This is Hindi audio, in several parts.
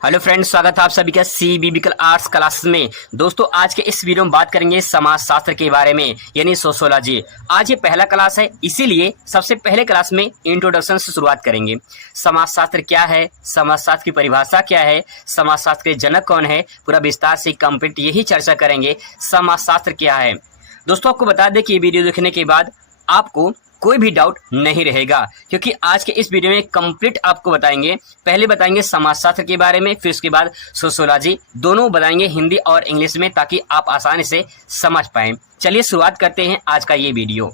हेलो फ्रेंड्स, स्वागत है आप सभी का सी बिब्लिकल आर्ट्स क्लास में। दोस्तों, आज के इस वीडियो में बात करेंगे समाज शास्त्र के बारे में, यानी सोशियोलॉजी। आज ये पहला क्लास है, इसीलिए सबसे पहले क्लास में इंट्रोडक्शन से शुरुआत करेंगे। समाज शास्त्र क्या है, समाज शास्त्र की परिभाषा क्या है, समाज शास्त्र के जनक कौन है, पूरा विस्तार से कंप्लीट यही चर्चा करेंगे। समाज शास्त्र क्या है दोस्तों, आपको बता दें कि ये वीडियो देखने के बाद आपको कोई भी डाउट नहीं रहेगा, क्योंकि आज के इस वीडियो में कंप्लीट आपको बताएंगे। पहले बताएंगे समाजशास्त्र के बारे में, फिर उसके बाद सोशियोलॉजी, दोनों बताएंगे हिंदी और इंग्लिश में, ताकि आप आसानी से समझ पाएं। चलिए शुरुआत करते हैं आज का ये वीडियो।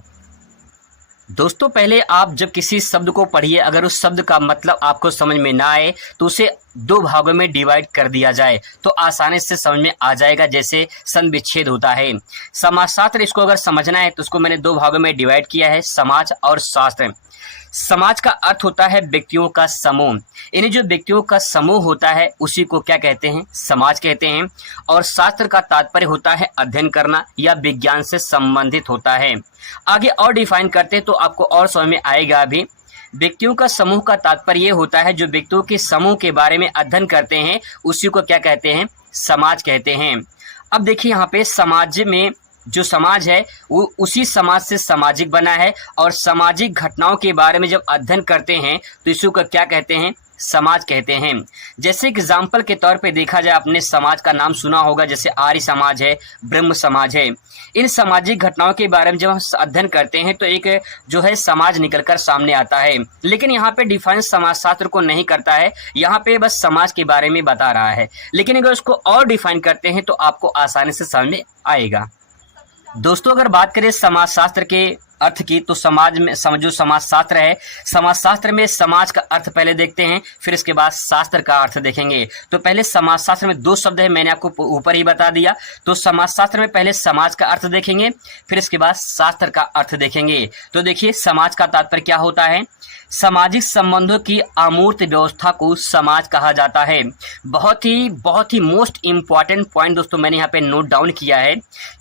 दोस्तों, पहले आप जब किसी शब्द को पढ़िए, अगर उस शब्द का मतलब आपको समझ में ना आए तो उसे दो भागों में डिवाइड कर दिया जाए तो आसानी से समझ में आ जाएगा, जैसे संधि विच्छेद होता है। समाजशास्त्र, इसको अगर समझना है तो उसको मैंने दो भागों में डिवाइड किया है, समाज और शास्त्र। समाज का अर्थ होता है व्यक्तियों का समूह, यानी जो व्यक्तियों का समूह होता है उसी को क्या कहते हैं, समाज कहते हैं। और शास्त्र का तात्पर्य होता है अध्ययन करना या विज्ञान से संबंधित होता है। आगे और डिफाइन करते हैं तो आपको और समझ में आएगा। अभी व्यक्तियों का समूह का तात्पर्य ये होता है जो व्यक्तियों के समूह के बारे में अध्ययन करते हैं उसी को क्या कहते हैं, समाज कहते हैं। अब देखिए, यहाँ पे समाज में जो समाज है वो उसी समाज से सामाजिक बना है, और सामाजिक घटनाओं के बारे में जब अध्ययन करते हैं तो इसी को क्या कहते हैं, समाज कहते हैं। जैसे एग्जाम्पल के तौर पे देखा जाए, अपने समाज का नाम सुना होगा, जैसे आर्य समाज है, ब्रह्म समाज है। इन सामाजिक घटनाओं के बारे में जब हम अध्ययन करते हैं तो एक जो है समाज निकलकर सामने आता है। लेकिन यहाँ पे डिफाइन समाजशास्त्र को नहीं करता है, यहाँ पे बस समाज के बारे में बता रहा है। लेकिन अगर उसको और डिफाइन करते हैं तो आपको आसानी से समझ में आएगा। दोस्तों, अगर बात करें समाजशास्त्र के अर्थ की तो समाज में जो समाजशास्त्र है, समाजशास्त्र में समाज का अर्थ पहले देखते हैं, फिर इसके बाद शास्त्र का अर्थ देखेंगे। तो पहले समाजशास्त्र में दो शब्द है, मैंने आपको ऊपर ही बता दिया। तो समाजशास्त्र में पहले समाज का अर्थ देखेंगे, फिर इसके बाद शास्त्र का अर्थ देखेंगे। तो देखिए, समाज का तात्पर्य क्या होता है, सामाजिक संबंधों की अमूर्त व्यवस्था को समाज कहा जाता है। बहुत ही मोस्ट इम्पॉर्टेंट पॉइंट दोस्तों मैंने यहाँ पे नोट डाउन किया है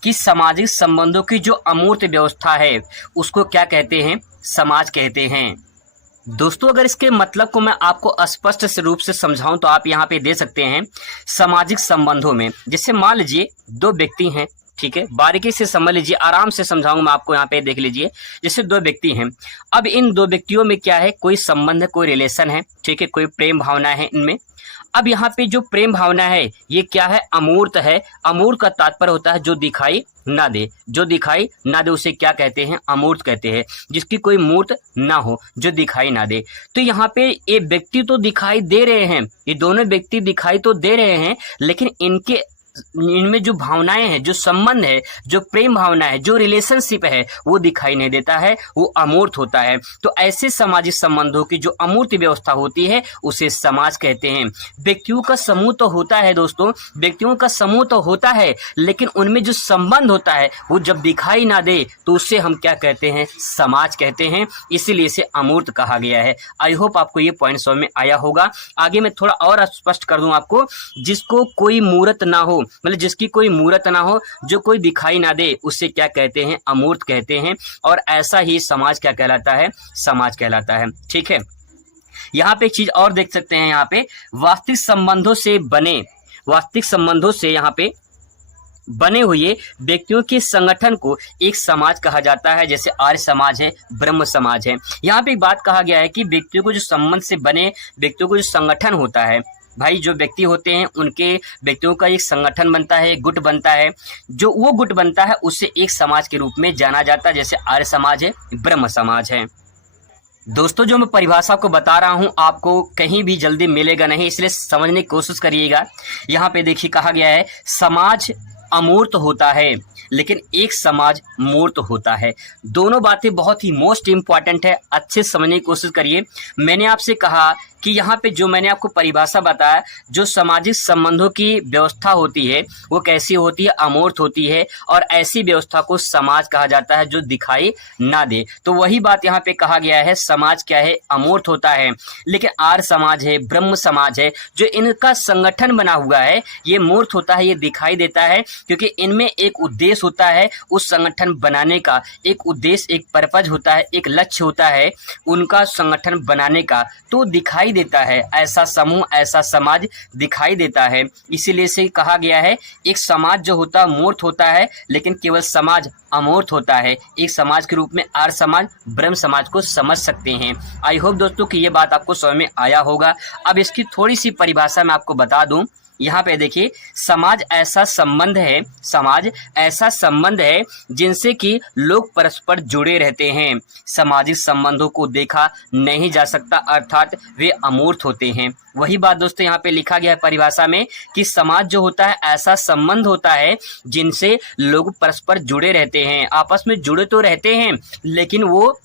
कि सामाजिक संबंधों की जो अमूर्त व्यवस्था है उसको क्या कहते हैं, समाज कहते हैं। दोस्तों, अगर इसके मतलब को मैं आपको स्पष्ट से रूप से समझाऊं तो आप यहाँ पे दे सकते हैं, सामाजिक संबंधों में जैसे मान लीजिए दो व्यक्ति हैं, ठीक है, बारीकी से समझ लीजिए, आराम से समझाऊंगा मैं आपको। यहाँ पे देख लीजिए, जैसे दो व्यक्ति हैं। अब इन दो व्यक्तियों में क्या है, कोई संबंध है, कोई रिलेशन है, ठीक है, कोई प्रेम भावना है इनमें। अब यहाँ पे जो प्रेम भावना है ये क्या है, अमूर्त है। अमूर्त का तात्पर्य होता है जो दिखाई ना दे, जो दिखाई ना दे उसे क्या कहते हैं, अमूर्त कहते हैं। जिसकी कोई मूर्त ना हो, जो दिखाई ना दे। तो यहाँ पे ये व्यक्ति तो दिखाई दे रहे हैं, ये दोनों व्यक्ति दिखाई तो दे रहे हैं, लेकिन इनमें जो भावनाएं हैं, जो संबंध है, जो प्रेम भावना है, जो रिलेशनशिप है वो दिखाई नहीं देता है, वो अमूर्त होता है। तो ऐसे सामाजिक संबंधों की जो अमूर्त व्यवस्था होती है उसे समाज कहते हैं। व्यक्तियों का समूह तो होता है दोस्तों, व्यक्तियों का समूह तो होता है, लेकिन उनमें जो संबंध होता है वो जब दिखाई ना दे तो उससे हम क्या कहते हैं, समाज कहते हैं। इसीलिए इसे अमूर्त कहा गया है। आई होप आपको ये पॉइंट समझ में आया होगा। आगे मैं थोड़ा और स्पष्ट कर दूं आपको, जिसको कोई मूर्त ना हो, मतलब जिसकी कोई मूर्त ना हो, जो कोई दिखाई ना दे, उससे क्या कहते हैं, अमूर्त कहते हैं। और ऐसा ही समाज क्या कहलाता है, समाज कहलाता है। ठीक है, यहाँ पे एक चीज और देख सकते हैं, यहाँ पे वास्तविक संबंधों से यहाँ पे बने हुए व्यक्तियों के संगठन को एक समाज कहा जाता है। जैसे आर्य समाज है, ब्रह्म समाज है। यहाँ पे एक बात कहा गया है कि व्यक्तियों को जो संबंध से बने व्यक्तियों को जो संगठन होता है, भाई जो व्यक्ति होते हैं उनके व्यक्तियों का एक संगठन बनता है, गुट बनता है। जो वो गुट बनता है उससे एक समाज के रूप में जाना जाता है, जैसे आर्य समाज है, ब्रह्म समाज है। दोस्तों, जो मैं परिभाषा को बता रहा हूं आपको कहीं भी जल्दी मिलेगा नहीं, इसलिए समझने की कोशिश करिएगा। यहाँ पे देखिए कहा गया है, समाज अमूर्त होता है लेकिन एक समाज मूर्त होता है। दोनों बातें बहुत ही मोस्ट इंपॉर्टेंट है, अच्छे से समझने की कोशिश करिए। मैंने आपसे कहा कि यहाँ पे जो मैंने आपको परिभाषा बताया, जो सामाजिक संबंधों की व्यवस्था होती है वो कैसी होती है, अमूर्त होती है। और ऐसी व्यवस्था को समाज कहा जाता है जो दिखाई ना दे। तो वही बात यहाँ पे कहा गया है, समाज क्या है, अमूर्त होता है। लेकिन आर्य समाज है, ब्रह्म समाज है, जो इनका संगठन बना हुआ है ये मूर्त होता है, ये दिखाई देता है, क्योंकि इनमें एक उद्देश्य होता है उस संगठन बनाने का, एक उद्देश्य, एक पर्पज होता है, एक लक्ष्य होता है उनका संगठन बनाने का। तो दिखाई देता है, ऐसा समूह ऐसा समाज दिखाई देता है। इसीलिए से कहा गया है एक समाज जो होता है मूर्त होता है, लेकिन केवल समाज अमूर्त होता है। एक समाज के रूप में आर्य समाज ब्रह्म समाज को समझ सकते हैं। आई होप दोस्तों कि ये बात आपको समझ में आया होगा। अब इसकी थोड़ी सी परिभाषा मैं आपको बता दूं। यहाँ पे देखिए, समाज ऐसा संबंध है, समाज ऐसा संबंध है जिनसे कि लोग परस्पर जुड़े रहते हैं। सामाजिक संबंधों को देखा नहीं जा सकता, अर्थात वे अमूर्त होते हैं। वही बात दोस्तों यहाँ पे लिखा गया है परिभाषा में कि समाज जो होता है ऐसा संबंध होता है जिनसे लोग परस्पर जुड़े रहते हैं। आपस में जुड़े तो रहते हैं, लेकिन वो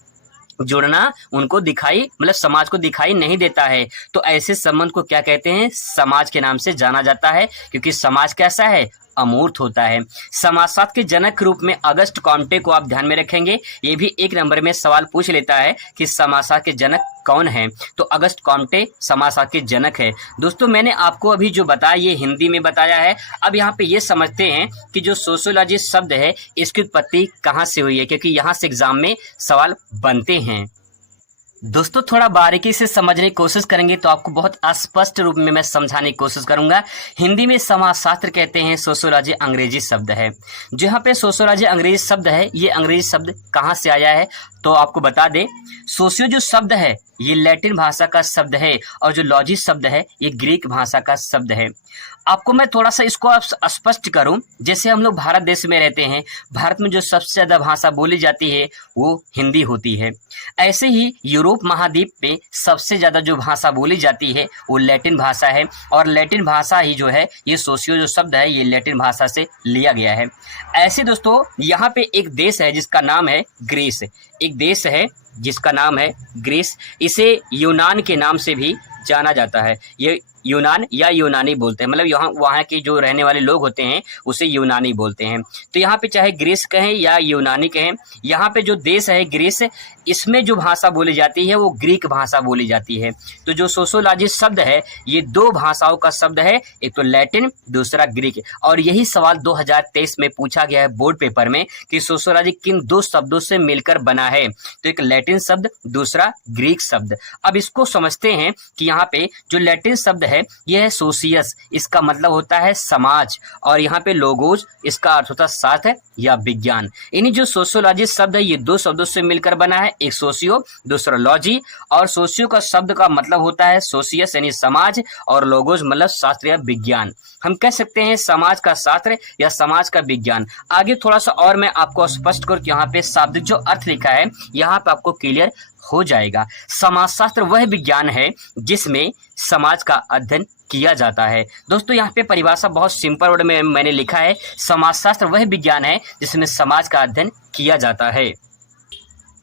जुड़ना उनको दिखाई मतलब समाज को दिखाई नहीं देता है। तो ऐसे संबंध को क्या कहते हैं? समाज के नाम से जाना जाता है, क्योंकि समाज कैसा है? अमूर्त होता है। समाजशास्त्र के जनक के रूप में अगस्ट कॉम्टे को आप ध्यान में रखेंगे। ये भी एक नंबर में सवाल पूछ लेता है कि समाजशास्त्र के जनक कौन है, तो अगस्ट कॉम्टे समाजशास्त्र के जनक है। दोस्तों मैंने आपको अभी जो बताया ये हिंदी में बताया है। अब यहाँ पे ये समझते हैं कि जो सोशियोलॉजी शब्द है इसकी उत्पत्ति कहाँ से हुई है, क्योंकि यहाँ से एग्जाम में सवाल बनते हैं। दोस्तों थोड़ा बारीकी से समझने की कोशिश करेंगे तो आपको बहुत स्पष्ट रूप में मैं समझाने की कोशिश करूंगा। हिंदी में समाजशास्त्र कहते हैं, सोशियोलॉजी अंग्रेजी शब्द है। जो यहाँ पे सोशियोलॉजी अंग्रेजी शब्द है, ये अंग्रेजी शब्द कहाँ से आया है तो आपको बता दें। सोशियो जो शब्द है ये लैटिन भाषा का शब्द है, और जो लॉजी शब्द है ये ग्रीक भाषा का शब्द है। आपको मैं थोड़ा सा इसको स्पष्ट करूं। जैसे हम लोग भारत देश में रहते हैं, भारत में जो सबसे ज्यादा भाषा बोली जाती है वो हिंदी होती है। ऐसे ही यूरोप महाद्वीप पे सबसे ज्यादा जो भाषा बोली जाती है वो लैटिन भाषा है, और लैटिन भाषा ही जो है ये सोशियो जो शब्द है ये लैटिन भाषा से लिया गया है। ऐसे दोस्तों यहाँ पे एक देश है जिसका नाम है ग्रीस। एक देश है जिसका नाम है ग्रीस। इसे यूनान के नाम से भी जाना जाता है। ये यूनान या यूनानी बोलते हैं, मतलब यहाँ वहाँ के जो रहने वाले लोग होते हैं उसे यूनानी बोलते हैं। तो यहाँ पे चाहे ग्रीस कहें या यूनानी कहें, यहाँ पे जो देश है ग्रीस, इसमें जो भाषा बोली जाती है वो ग्रीक भाषा बोली जाती है। तो जो सोशियोलॉजी शब्द है ये दो भाषाओं का शब्द है, एक तो लैटिन दूसरा ग्रीक। और यही सवाल 2023 में पूछा गया है बोर्ड पेपर में कि सोशियोलॉजी किन दो शब्दों से मिलकर बना है, तो एक लैटिन शब्द दूसरा ग्रीक शब्द। अब इसको समझते हैं कि यहाँ पे जो लैटिन शब्द है यह है सोशियस, इसका मतलब होता है समाज, और यहाँ पे लोगोज इसका अर्थ होता है शास्त्र या विज्ञान। इन्हीं जो सोशियोलॉजी शब्द है ये दो शब्दों से मिलकर बना है, एक सोशियो दूसरा लॉजी। और सोशियो का शब्द का मतलब होता है सोशियस यानी समाज, और लोगोज मतलब शास्त्र या विज्ञान। हम कह सकते हैं समाज का शास्त्र या समाज का विज्ञान। आगे थोड़ा सा और मैं आपको स्पष्ट करूं कि यहाँ पे शाब्दिक जो अर्थ लिखा है यहाँ पे आपको क्लियर हो जाएगा। समाजशास्त्र वह विज्ञान है जिसमें समाज का अध्ययन किया जाता है। दोस्तों यहाँ पे परिभाषा बहुत सिंपल वर्ड में मैंने लिखा है, समाजशास्त्र वह विज्ञान है जिसमें समाज का अध्ययन किया जाता है।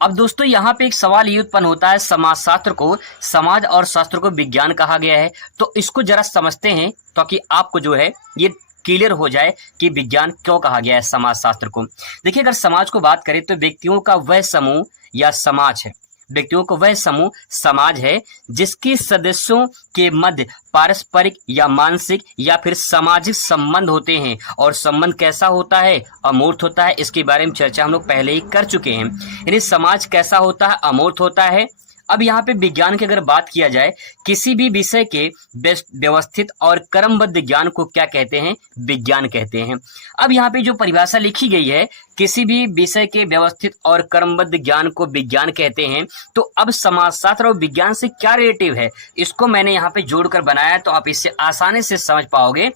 अब दोस्तों यहाँ पे एक सवाल ये उत्पन्न होता है, समाजशास्त्र को समाज और शास्त्र को विज्ञान कहा गया है, तो इसको जरा समझते हैं ताकि आपको जो है ये क्लियर हो जाए कि विज्ञान क्यों कहा गया है समाजशास्त्र को। देखिए अगर समाज को बात करें तो व्यक्तियों का वह समूह या समाज है, व्यक्तियों को वह समूह समाज है जिसके सदस्यों के मध्य पारस्परिक या मानसिक या फिर सामाजिक संबंध होते हैं। और संबंध कैसा होता है? अमूर्त होता है। इसके बारे में चर्चा हम लोग पहले ही कर चुके हैं। यानी समाज कैसा होता है? अमूर्त होता है। अब यहाँ पे विज्ञान की अगर बात किया जाए, किसी भी विषय के व्यवस्थित और क्रमबद्ध ज्ञान को क्या कहते हैं? विज्ञान कहते हैं। अब यहाँ पे जो परिभाषा लिखी गई है, किसी भी विषय के व्यवस्थित और क्रमबद्ध ज्ञान को विज्ञान कहते हैं, तो अब समाजशास्त्र और विज्ञान से क्या रिलेटिव है इसको मैंने यहाँ पे जोड़कर बनाया, तो आप इससे आसानी से समझ पाओगे।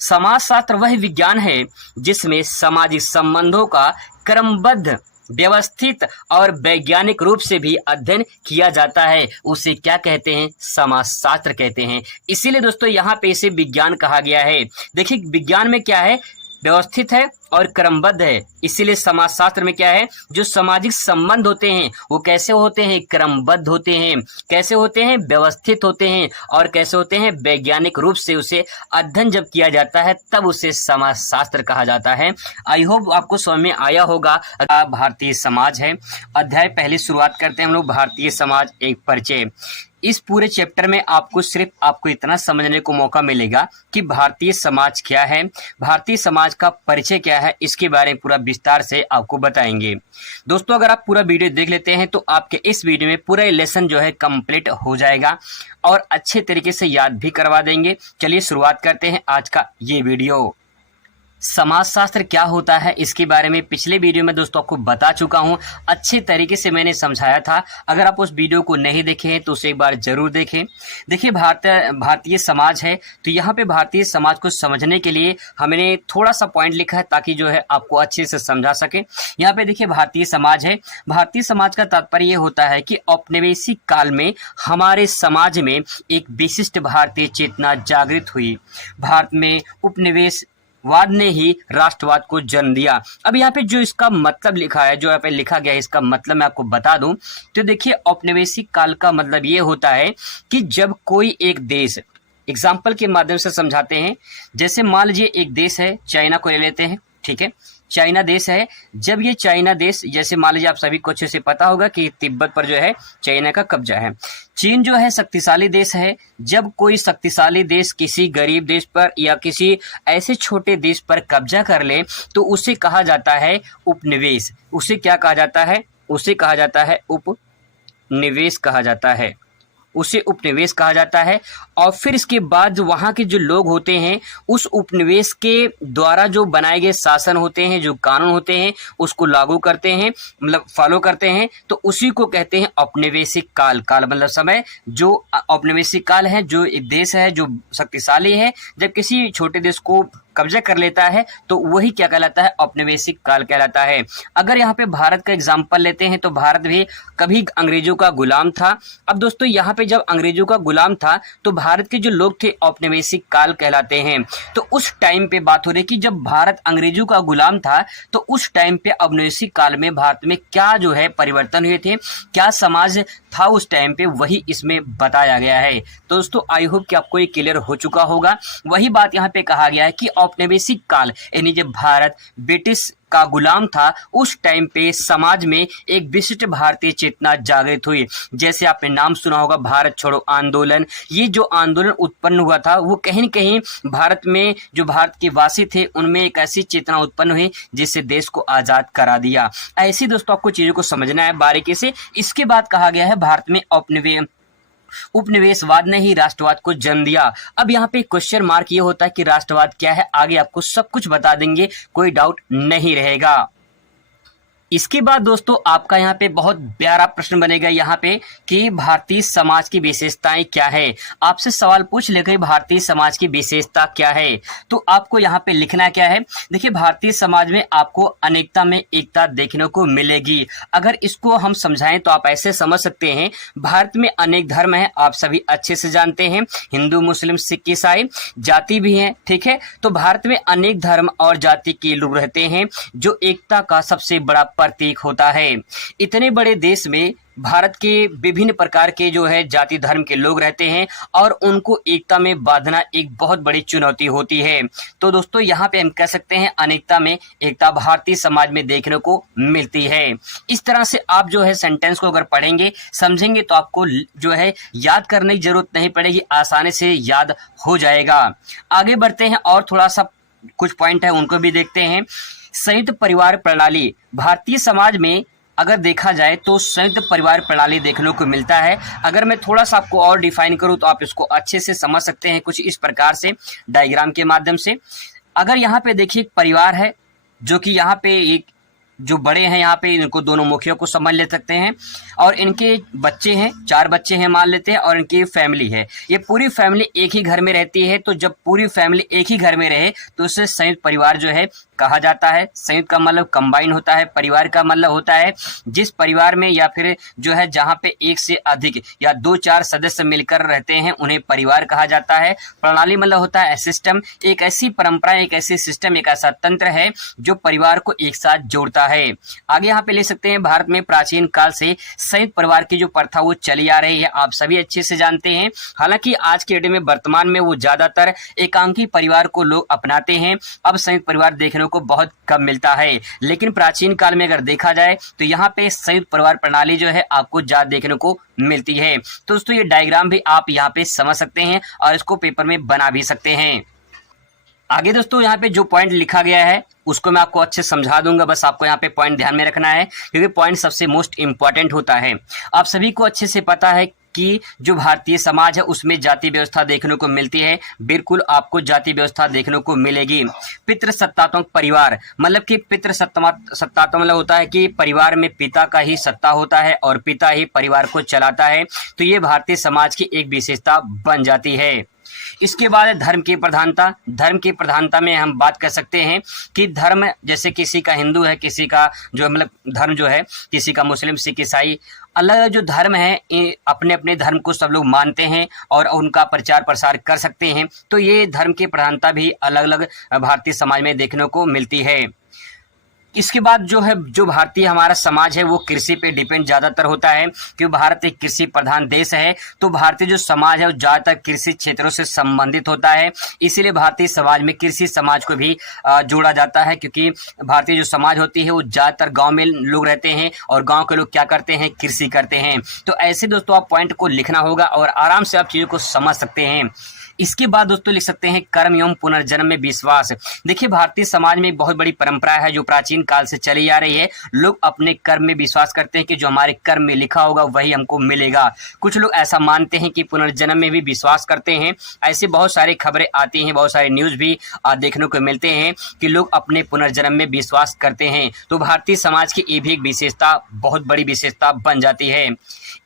समाजशास्त्र वह विज्ञान है जिसमें सामाजिक संबंधों का क्रमबद्ध व्यवस्थित और वैज्ञानिक रूप से भी अध्ययन किया जाता है, उसे क्या कहते हैं? समाजशास्त्र कहते हैं। इसीलिए दोस्तों यहाँ पे इसे विज्ञान कहा गया है। देखिए विज्ञान में क्या है? व्यवस्थित है और क्रमबद्ध है। इसीलिए समाजशास्त्र में क्या है? जो सामाजिक संबंध होते हैं वो कैसे होते हैं? क्रमबद्ध होते हैं। कैसे होते हैं? व्यवस्थित होते हैं। और कैसे होते हैं? वैज्ञानिक रूप से उसे अध्ययन जब किया जाता है तब उसे समाजशास्त्र कहा जाता है। आई होप आपको समझ में आया होगा। भारतीय समाज है, अध्याय पहले शुरुआत करते हैं हम लोग। भारतीय समाज एक परिचय। इस पूरे चैप्टर में आपको इतना समझने को मौका मिलेगा कि भारतीय समाज क्या है, भारतीय समाज का परिचय क्या है, इसके बारे में पूरा विस्तार से आपको बताएंगे। दोस्तों अगर आप पूरा वीडियो देख लेते हैं तो आपके इस वीडियो में पूरा लेसन जो है कंप्लीट हो जाएगा और अच्छे तरीके से याद भी करवा देंगे। चलिए शुरुआत करते हैं आज का ये वीडियो। समाजशास्त्र क्या होता है इसके बारे में पिछले वीडियो में दोस्तों आपको बता चुका हूं, अच्छे तरीके से मैंने समझाया था। अगर आप उस वीडियो को नहीं देखे हैं तो उसे एक बार जरूर देखें। देखिए भारतीय समाज है, तो यहाँ पे भारतीय समाज को समझने के लिए हमने थोड़ा सा पॉइंट लिखा है ताकि जो है आपको अच्छे से समझा सके। यहाँ पे देखिए भारतीय समाज है, भारतीय समाज का तात्पर्य ये होता है कि औपनिवेशिक काल में हमारे समाज में एक विशिष्ट भारतीय चेतना जागृत हुई। भारत में उपनिवेश वाद ने ही राष्ट्रवाद को जन्म दिया। अब यहाँ पे जो इसका मतलब लिखा है, जो यहाँ पे लिखा गया है, इसका मतलब मैं आपको बता दूं तो देखिए औपनिवेशिक काल का मतलब ये होता है कि जब कोई एक देश, एग्जाम्पल के माध्यम से समझाते हैं, जैसे मान लीजिए एक देश है, चाइना को ले लेते हैं, ठीक है, चाइना देश है। जब ये चाइना देश, जैसे मान लीजिए आप सभी को अच्छे से पता होगा कि तिब्बत पर जो है चाइना का कब्जा है। चीन जो है शक्तिशाली देश है। जब कोई शक्तिशाली देश किसी गरीब देश पर या किसी ऐसे छोटे देश पर कब्जा कर ले तो उसे कहा जाता है उपनिवेश। उसे क्या कहा जाता है? उसे कहा जाता है उपनिवेश कहा जाता है, उसे उपनिवेश कहा जाता है। और फिर इसके बाद जो वहाँ के जो लोग होते हैं उस उपनिवेश के द्वारा जो बनाए गए शासन होते हैं, जो कानून होते हैं, उसको लागू करते हैं, मतलब फॉलो करते हैं, तो उसी को कहते हैं औपनिवेशिक काल। काल मतलब समय। जो औपनिवेशिक काल है, जो एक देश है जो शक्तिशाली है, जब किसी छोटे देश को कब्जा कर लेता है तो वही क्या कहलाता है? औपनिवेशिक काल कहलाता है। अगर यहाँ पे भारत का एग्जाम्पल लेते हैं तो भारत भी कभी अंग्रेजों का गुलाम था। अब दोस्तों यहाँ पे जब अंग्रेजों का गुलाम था तो भारत के जो लोग थे औपनिवेशिक काल कहलाते हैं। तो उस टाइम पे बात हो रही कि जब भारत अंग्रेजों का गुलाम था तो उस टाइम पे औपनिवेशिक काल में भारत में क्या जो है परिवर्तन हुए थे, क्या समाज था उस टाइम पे, वही इसमें बताया गया है। दोस्तों आई होप कि आपको ये क्लियर हो चुका होगा। वही बात यहाँ पे कहा गया है कि औपनिवेशिक काल यानी जब भारत ब्रिटिश का गुलाम था उस टाइम पे समाज में एक विशिष्ट भारतीय चेतना जागृत हुई। जैसे आपने नाम सुना होगा भारत छोड़ो आंदोलन। ये जो आंदोलन उत्पन्न हुआ था वो कहीं न कहीं भारत में जो भारत के वासी थे उनमें एक ऐसी चेतना उत्पन्न हुई जिससे देश को आजाद करा दिया। ऐसी दोस्तों आपको चीजों को समझना है बारीकी से। इसके बाद कहा गया है भारत में उपनिवेशवाद ने ही राष्ट्रवाद को जन्म दिया। अब यहाँ पे क्वेश्चन मार्क ये होता है कि राष्ट्रवाद क्या है, आगे आपको सब कुछ बता देंगे, कोई डाउट नहीं रहेगा। इसके बाद दोस्तों आपका यहाँ पे बहुत प्यारा प्रश्न बनेगा यहाँ पे कि भारतीय समाज की विशेषताएं क्या है। आपसे सवाल पूछ लेगा भारतीय समाज की विशेषता क्या है, तो आपको यहाँ पे लिखना क्या है। देखिए भारतीय समाज में आपको अनेकता में एकता देखने को मिलेगी। अगर इसको हम समझाएं तो आप ऐसे समझ सकते हैं, भारत में अनेक धर्म हैं, आप सभी अच्छे से जानते हैं, हिंदू मुस्लिम सिख ईसाई जाति भी हैं, ठीक है। तो भारत में अनेक धर्म और जाति के लोग रहते हैं जो एकता का सबसे बड़ा प्रतीक होता है। इतने बड़े देश में भारत के विभिन्न प्रकार के जो है जाति धर्म के लोग रहते हैं और उनको एकता में बांधना एक बहुत बड़ी चुनौती होती है। तो दोस्तों यहाँ पे हम कह सकते हैं अनेकता में एकता भारतीय समाज में देखने को मिलती है। इस तरह से आप जो है सेंटेंस को अगर पढ़ेंगे समझेंगे तो आपको जो है याद करने की जरूरत नहीं पड़ेगी, आसानी से याद हो जाएगा। आगे बढ़ते हैं और थोड़ा सा कुछ पॉइंट है उनको भी देखते हैं। संयुक्त परिवार प्रणाली भारतीय समाज में अगर देखा जाए तो संयुक्त परिवार प्रणाली देखने को मिलता है। अगर मैं थोड़ा सा आपको और डिफाइन करूं तो आप इसको अच्छे से समझ सकते हैं कुछ इस प्रकार से डायग्राम के माध्यम से। अगर यहाँ पे देखिए परिवार है जो कि यहाँ पे एक जो बड़े हैं यहाँ पे इनको दोनों मुखियों को समझ ले सकते हैं और इनके बच्चे हैं, 4 बच्चे हैं मान लेते हैं और इनकी फैमिली है। ये पूरी फैमिली एक ही घर में रहती है। तो जब पूरी फैमिली एक ही घर में रहे तो उसे संयुक्त परिवार जो है कहा जाता है। संयुक्त का मतलब कंबाइन होता है, परिवार का मतलब होता है जिस परिवार में या फिर जो है जहाँ पे एक से अधिक या 2-4 सदस्य मिलकर रहते हैं उन्हें परिवार कहा जाता है। प्रणाली मतलब होता है सिस्टम, एक ऐसी परंपरा, एक ऐसी सिस्टम, एक ऐसा तंत्र है जो परिवार को एक साथ जोड़ता होता है। आगे यहाँ पे ले सकते हैं, भारत में प्राचीन काल से संयुक्त परिवार की जो प्रथा वो चली आ रही है, आप सभी अच्छे से जानते हैं। हालांकि आज के डेट में वर्तमान में वो ज्यादातर एकांकी परिवार को लोग अपनाते हैं। अब संयुक्त परिवार देखने को बहुत कम मिलता है, लेकिन प्राचीन काल में अगर देखा जाए तो यहाँ पे संयुक्त परिवार प्रणाली जो है आपको ज्यादा देखने को मिलती है। तो दोस्तों ये डायग्राम भी आप यहाँ पे समझ सकते हैं और इसको पेपर में बना भी सकते हैं। आगे दोस्तों यहाँ पे जो पॉइंट लिखा गया है उसको मैं आपको अच्छे समझा दूंगा, बस आपको यहाँ पे पॉइंट ध्यान में रखना है, क्योंकि पॉइंट सबसे मोस्ट इंपॉर्टेंट होता है। आप सभी को अच्छे से पता है कि जो भारतीय समाज है उसमें जाति व्यवस्था देखने को मिलती है। बिल्कुल आपको जाति व्यवस्था देखने को मिलेगी। पितृसत्तात्मक परिवार मतलब कि पितृसत्तात्मक मतलब होता है कि परिवार में पिता का ही सत्ता होता है और पिता ही परिवार को चलाता है। तो ये भारतीय समाज की एक विशेषता बन जाती है। इसके बाद धर्म की प्रधानता। धर्म की प्रधानता में हम बात कर सकते हैं कि धर्म जैसे किसी का हिंदू है, किसी का जो मतलब धर्म जो है, किसी का मुस्लिम, सिख, ईसाई, अलग जो धर्म है अपने अपने धर्म को सब लोग मानते हैं और उनका प्रचार प्रसार कर सकते हैं। तो ये धर्म की प्रधानता भी अलग अलग भारतीय समाज में देखने को मिलती है। इसके बाद जो है, जो भारतीय हमारा समाज है वो कृषि पे डिपेंड ज़्यादातर होता है, क्योंकि भारत एक कृषि प्रधान देश है। तो भारतीय जो समाज है वो ज़्यादातर कृषि क्षेत्रों से संबंधित होता है। इसीलिए भारतीय समाज में कृषि समाज को भी जोड़ा जाता है, क्योंकि भारतीय जो समाज होती है वो ज़्यादातर गाँव में लोग रहते हैं और गाँव के लोग क्या करते हैं, कृषि करते हैं। तो ऐसे दोस्तों आप पॉइंट को लिखना होगा और आराम से आप चीज़ों को समझ सकते हैं। इसके बाद दोस्तों लिख सकते हैं कर्म एवं पुनर्जन्म में विश्वास। देखिए भारतीय समाज में एक बहुत बड़ी परंपरा है जो प्राचीन काल से चली आ रही है। लोग अपने कर्म में विश्वास करते हैं कि जो हमारे कर्म में लिखा होगा वही हमको मिलेगा। कुछ लोग ऐसा मानते हैं कि पुनर्जन्म में भी विश्वास करते हैं। ऐसे बहुत सारी खबरें आती हैं, बहुत सारे न्यूज भी देखने को मिलते हैं कि लोग अपने पुनर्जन्म में विश्वास करते हैं। तो भारतीय समाज की ये भी एक विशेषता, बहुत बड़ी विशेषता बन जाती है।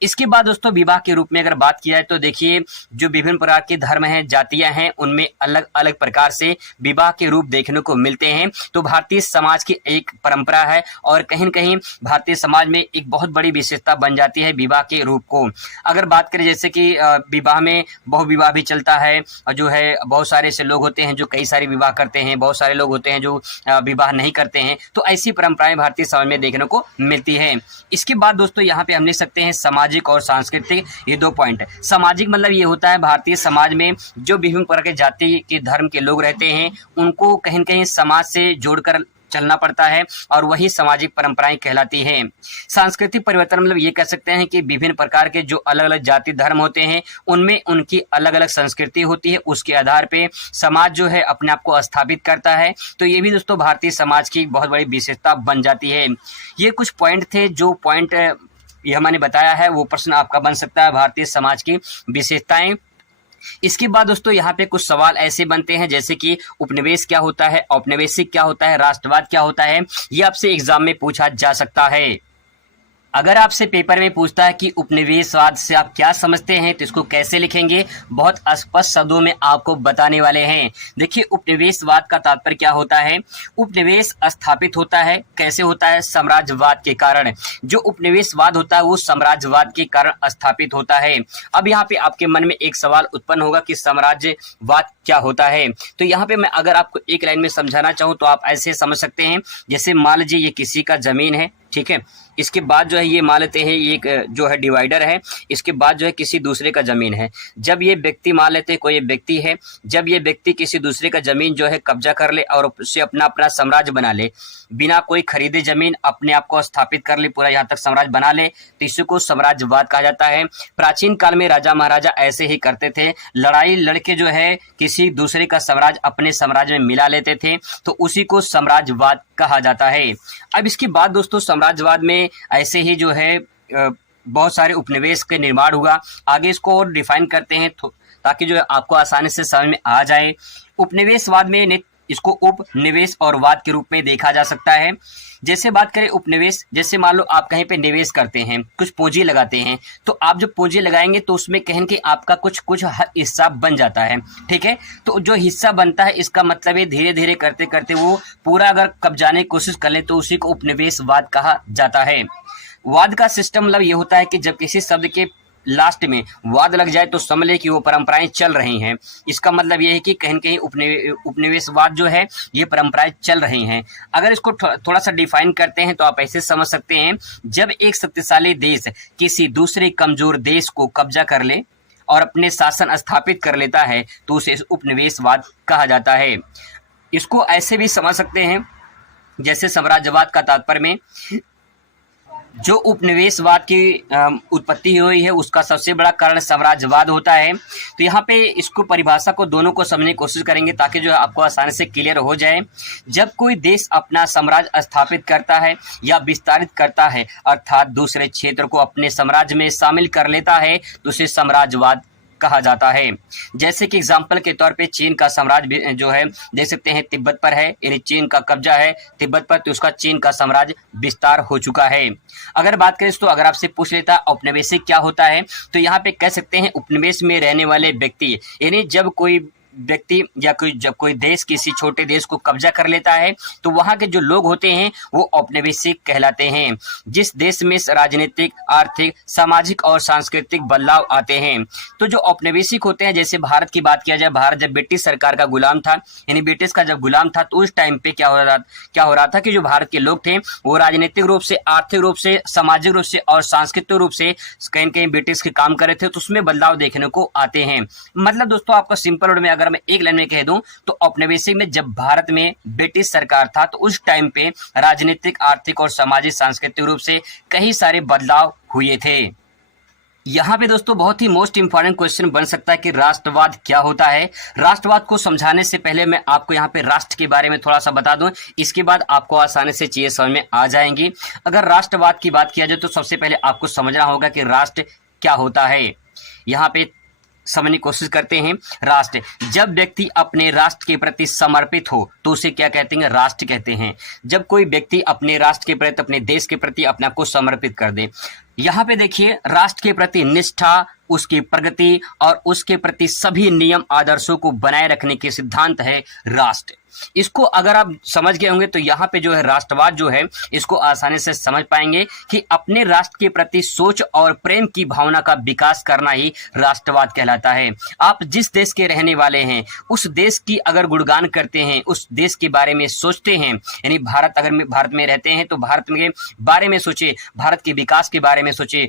इसके बाद दोस्तों विवाह के रूप में अगर बात की जाए तो देखिए जो विभिन्न प्रकार के धर्म हैं, जातियां हैं, उनमें अलग अलग प्रकार से विवाह के रूप देखने को मिलते हैं। तो भारतीय समाज की एक परंपरा है और कहीं न कहीं भारतीय समाज में एक बहुत बड़ी विशेषता बन जाती है विवाह के रूप को। अगर बात करें जैसे कि विवाह में बहुविवाह भी चलता है और जो है बहुत सारे ऐसे लोग होते हैं जो कई सारे विवाह करते हैं, बहुत सारे लोग होते हैं जो विवाह नहीं करते हैं। तो ऐसी परंपराएं भारतीय समाज में देखने को मिलती है। इसके बाद दोस्तों यहाँ पे हम लिख सकते हैं सामाजिक और सांस्कृतिक, ये दो पॉइंट। सामाजिक मतलब ये होता है भारतीय समाज में जो विभिन्न प्रकार के जाति के धर्म के लोग रहते हैं उनको कहीं न कहीं समाज से जोड़कर चलना पड़ता है और वही सामाजिक परंपराएं कहलाती हैं। सांस्कृतिक परिवर्तन मतलब ये कह सकते हैं कि विभिन्न प्रकार के जो अलग अलग जाति धर्म होते हैं उनमें उनकी अलग अलग संस्कृति होती है, उसके आधार पे समाज जो है अपने आप को स्थापित करता है। तो ये भी दोस्तों भारतीय समाज की बहुत बड़ी विशेषता बन जाती है। ये कुछ पॉइंट थे जो पॉइंट ये मैंने बताया है, वो प्रश्न आपका बन सकता है भारतीय समाज की विशेषताएं। इसके बाद दोस्तों यहाँ पे कुछ सवाल ऐसे बनते हैं जैसे कि उपनिवेश क्या होता है, औपनिवेशिक क्या होता है, राष्ट्रवाद क्या होता है। ये आपसे एग्जाम में पूछा जा सकता है। अगर आपसे पेपर में पूछता है कि उपनिवेशवाद से आप क्या समझते हैं तो इसको कैसे लिखेंगे, बहुत स्पष्ट शब्दों में आपको बताने वाले हैं। देखिए उपनिवेशवाद का तात्पर्य क्या होता है। उपनिवेश स्थापित होता है, कैसे होता है, साम्राज्यवाद के कारण। जो उपनिवेशवाद होता है वो साम्राज्यवाद के कारण स्थापित होता है। अब यहाँ पे आपके मन में एक सवाल उत्पन्न होगा कि साम्राज्यवाद क्या होता है। तो यहाँ पे मैं अगर आपको एक लाइन में समझाना चाहूँ तो आप ऐसे समझ सकते हैं, जैसे मान लीजिए ये किसी का जमीन है, ठीक है, इसके बाद जो है ये मान लेते हैं ये एक जो है डिवाइडर है, इसके बाद जो है किसी दूसरे का जमीन है। जब ये व्यक्ति मान लेते हैं कोई व्यक्ति है, जब ये व्यक्ति किसी दूसरे का जमीन जो है कब्जा कर ले और उससे अपना अपना साम्राज्य बना ले, बिना कोई खरीदे जमीन अपने आप को स्थापित कर ले, पूरा यहाँ तक साम्राज्य बना ले, तो इसी को साम्राज्यवाद कहा जाता है। प्राचीन काल में राजा महाराजा ऐसे ही करते थे, लड़ाई लड़के जो है किसी दूसरे का साम्राज्य अपने साम्राज्य में मिला लेते थे, तो उसी को साम्राज्यवाद कहा जाता है। अब इसके बाद दोस्तों साम्राज्यवाद में ऐसे ही जो है बहुत सारे उपनिवेश के निर्माण हुआ। आगे इसको और डिफाइन करते हैं ताकि जो है आपको आसानी से समझ में आ जाए। उपनिवेशवाद में इसको उपनिवेश और वाद के रूप में देखा जा सकता है। जैसे बात करें उपनिवेश, जैसे मान लो आप कहीं पे निवेश करते हैं, कुछ पूंजी लगाते हैं, तो आप जब पूंजी लगाएंगे तो उसमें कहें कि आपका कुछ हिस्सा बन जाता है, ठीक है। तो जो हिस्सा बनता है इसका मतलब है धीरे धीरे करते करते वो पूरा अगर कब्जाने की कोशिश कर ले तो उसी को उपनिवेशवाद कहा जाता है। वाद का सिस्टम मतलब ये होता है कि जब किसी शब्द के लास्ट में वाद लग जाए तो समझ लें कि वो परंपराएं चल रही हैं। इसका मतलब ये है कि कहीं न कहीं उपनिवेशवाद जो है ये परंपराएं चल रही हैं। अगर इसको थोड़ा सा डिफाइन करते हैं तो आप ऐसे समझ सकते हैं, जब एक शक्तिशाली देश किसी दूसरे कमजोर देश को कब्जा कर ले और अपने शासन स्थापित कर लेता है तो उसे उपनिवेशवाद कहा जाता है। इसको ऐसे भी समझ सकते हैं जैसे साम्राज्यवाद का तात्पर्य में जो उपनिवेशवाद की उत्पत्ति हुई है उसका सबसे बड़ा कारण साम्राज्यवाद होता है। तो यहाँ पे इसको परिभाषा को दोनों को समझने की कोशिश करेंगे ताकि जो है आपको आसानी से क्लियर हो जाए। जब कोई देश अपना साम्राज्य स्थापित करता है या विस्तारित करता है अर्थात दूसरे क्षेत्र को अपने साम्राज्य में शामिल कर लेता है तो उसे साम्राज्यवाद कहा जाता है। जैसे कि एग्जाम्पल के तौर पे चीन का साम्राज्य जो है देख सकते हैं तिब्बत पर है, यानी चीन का कब्जा है तिब्बत पर, तो उसका चीन का साम्राज्य विस्तार हो चुका है। अगर बात करें तो अगर आपसे पूछ लेता औपनिवेशिक क्या होता है तो यहाँ पे कह सकते हैं उपनिवेश में रहने वाले व्यक्ति, यानी जब कोई व्यक्ति या जब कोई देश किसी छोटे देश को कब्जा कर लेता है तो वहां के जो लोग होते हैं वो औपनिवेशिक कहलाते हैं। जिस देश में राजनीतिक, आर्थिक, सामाजिक और सांस्कृतिक बदलाव आते हैं तो जो औपनिवेशिक होते हैं, जैसे भारत की बात किया जाए, भारत जब ब्रिटिश सरकार का गुलाम था, यानी ब्रिटिश का जब गुलाम था तो उस टाइम पे क्या हो रहा था कि जो भारत के लोग थे वो राजनीतिक रूप से, आर्थिक रूप से, सामाजिक रूप से और सांस्कृतिक रूप से कहीं न कहीं ब्रिटिश के काम कर रहे थे, तो उसमें बदलाव देखने को आते हैं। मतलब दोस्तों आपको सिंपल वर्ड में अगर मैं एक लाइन में कह दूं तो औपनिवेशिक में जब भारत में ब्रिटिश सरकार था तो उस टाइम पे राजनीतिक, आर्थिक और सामाजिक सांस्कृतिक रूप से कई सारे बदलाव हुए थे। यहाँ पे दोस्तों बहुत ही मोस्ट इंपॉर्टेंट क्वेश्चन बन सकता है कि राष्ट्रवाद क्या होता है। राष्ट्रवाद को समझाने से पहले मैं आपको यहाँ पे राष्ट्र के बारे में थोड़ा सा बता दूं, इसके बाद आपको आसानी से चीजें समझ में आ जाएंगी। अगर राष्ट्रवाद की बात किया जाए तो सबसे पहले आपको समझना होगा कि राष्ट्र क्या होता है। यहाँ पे समझने की कोशिश करते हैं। राष्ट्र, जब व्यक्ति अपने राष्ट्र के प्रति समर्पित हो तो उसे क्या कहते हैं? राष्ट्र कहते हैं। जब कोई व्यक्ति अपने राष्ट्र के प्रति, अपने देश के प्रति अपने आप को समर्पित कर दे। यहाँ पे देखिए, राष्ट्र के प्रति निष्ठा, उसकी प्रगति और उसके प्रति सभी नियम आदर्शों को बनाए रखने के सिद्धांत है राष्ट्र। इसको अगर आप समझ गए होंगे तो यहाँ पे जो है राष्ट्रवाद जो है इसको आसानी से समझ पाएंगे कि अपने राष्ट्र के प्रति सोच और प्रेम की भावना का विकास करना ही राष्ट्रवाद कहलाता है। आप जिस देश के रहने वाले हैं उस देश की अगर गुणगान करते हैं, उस देश के बारे में सोचते हैं, यानी अगर भारत में रहते हैं तो भारत के बारे में सोचे, भारत के विकास के बारे में सोचे।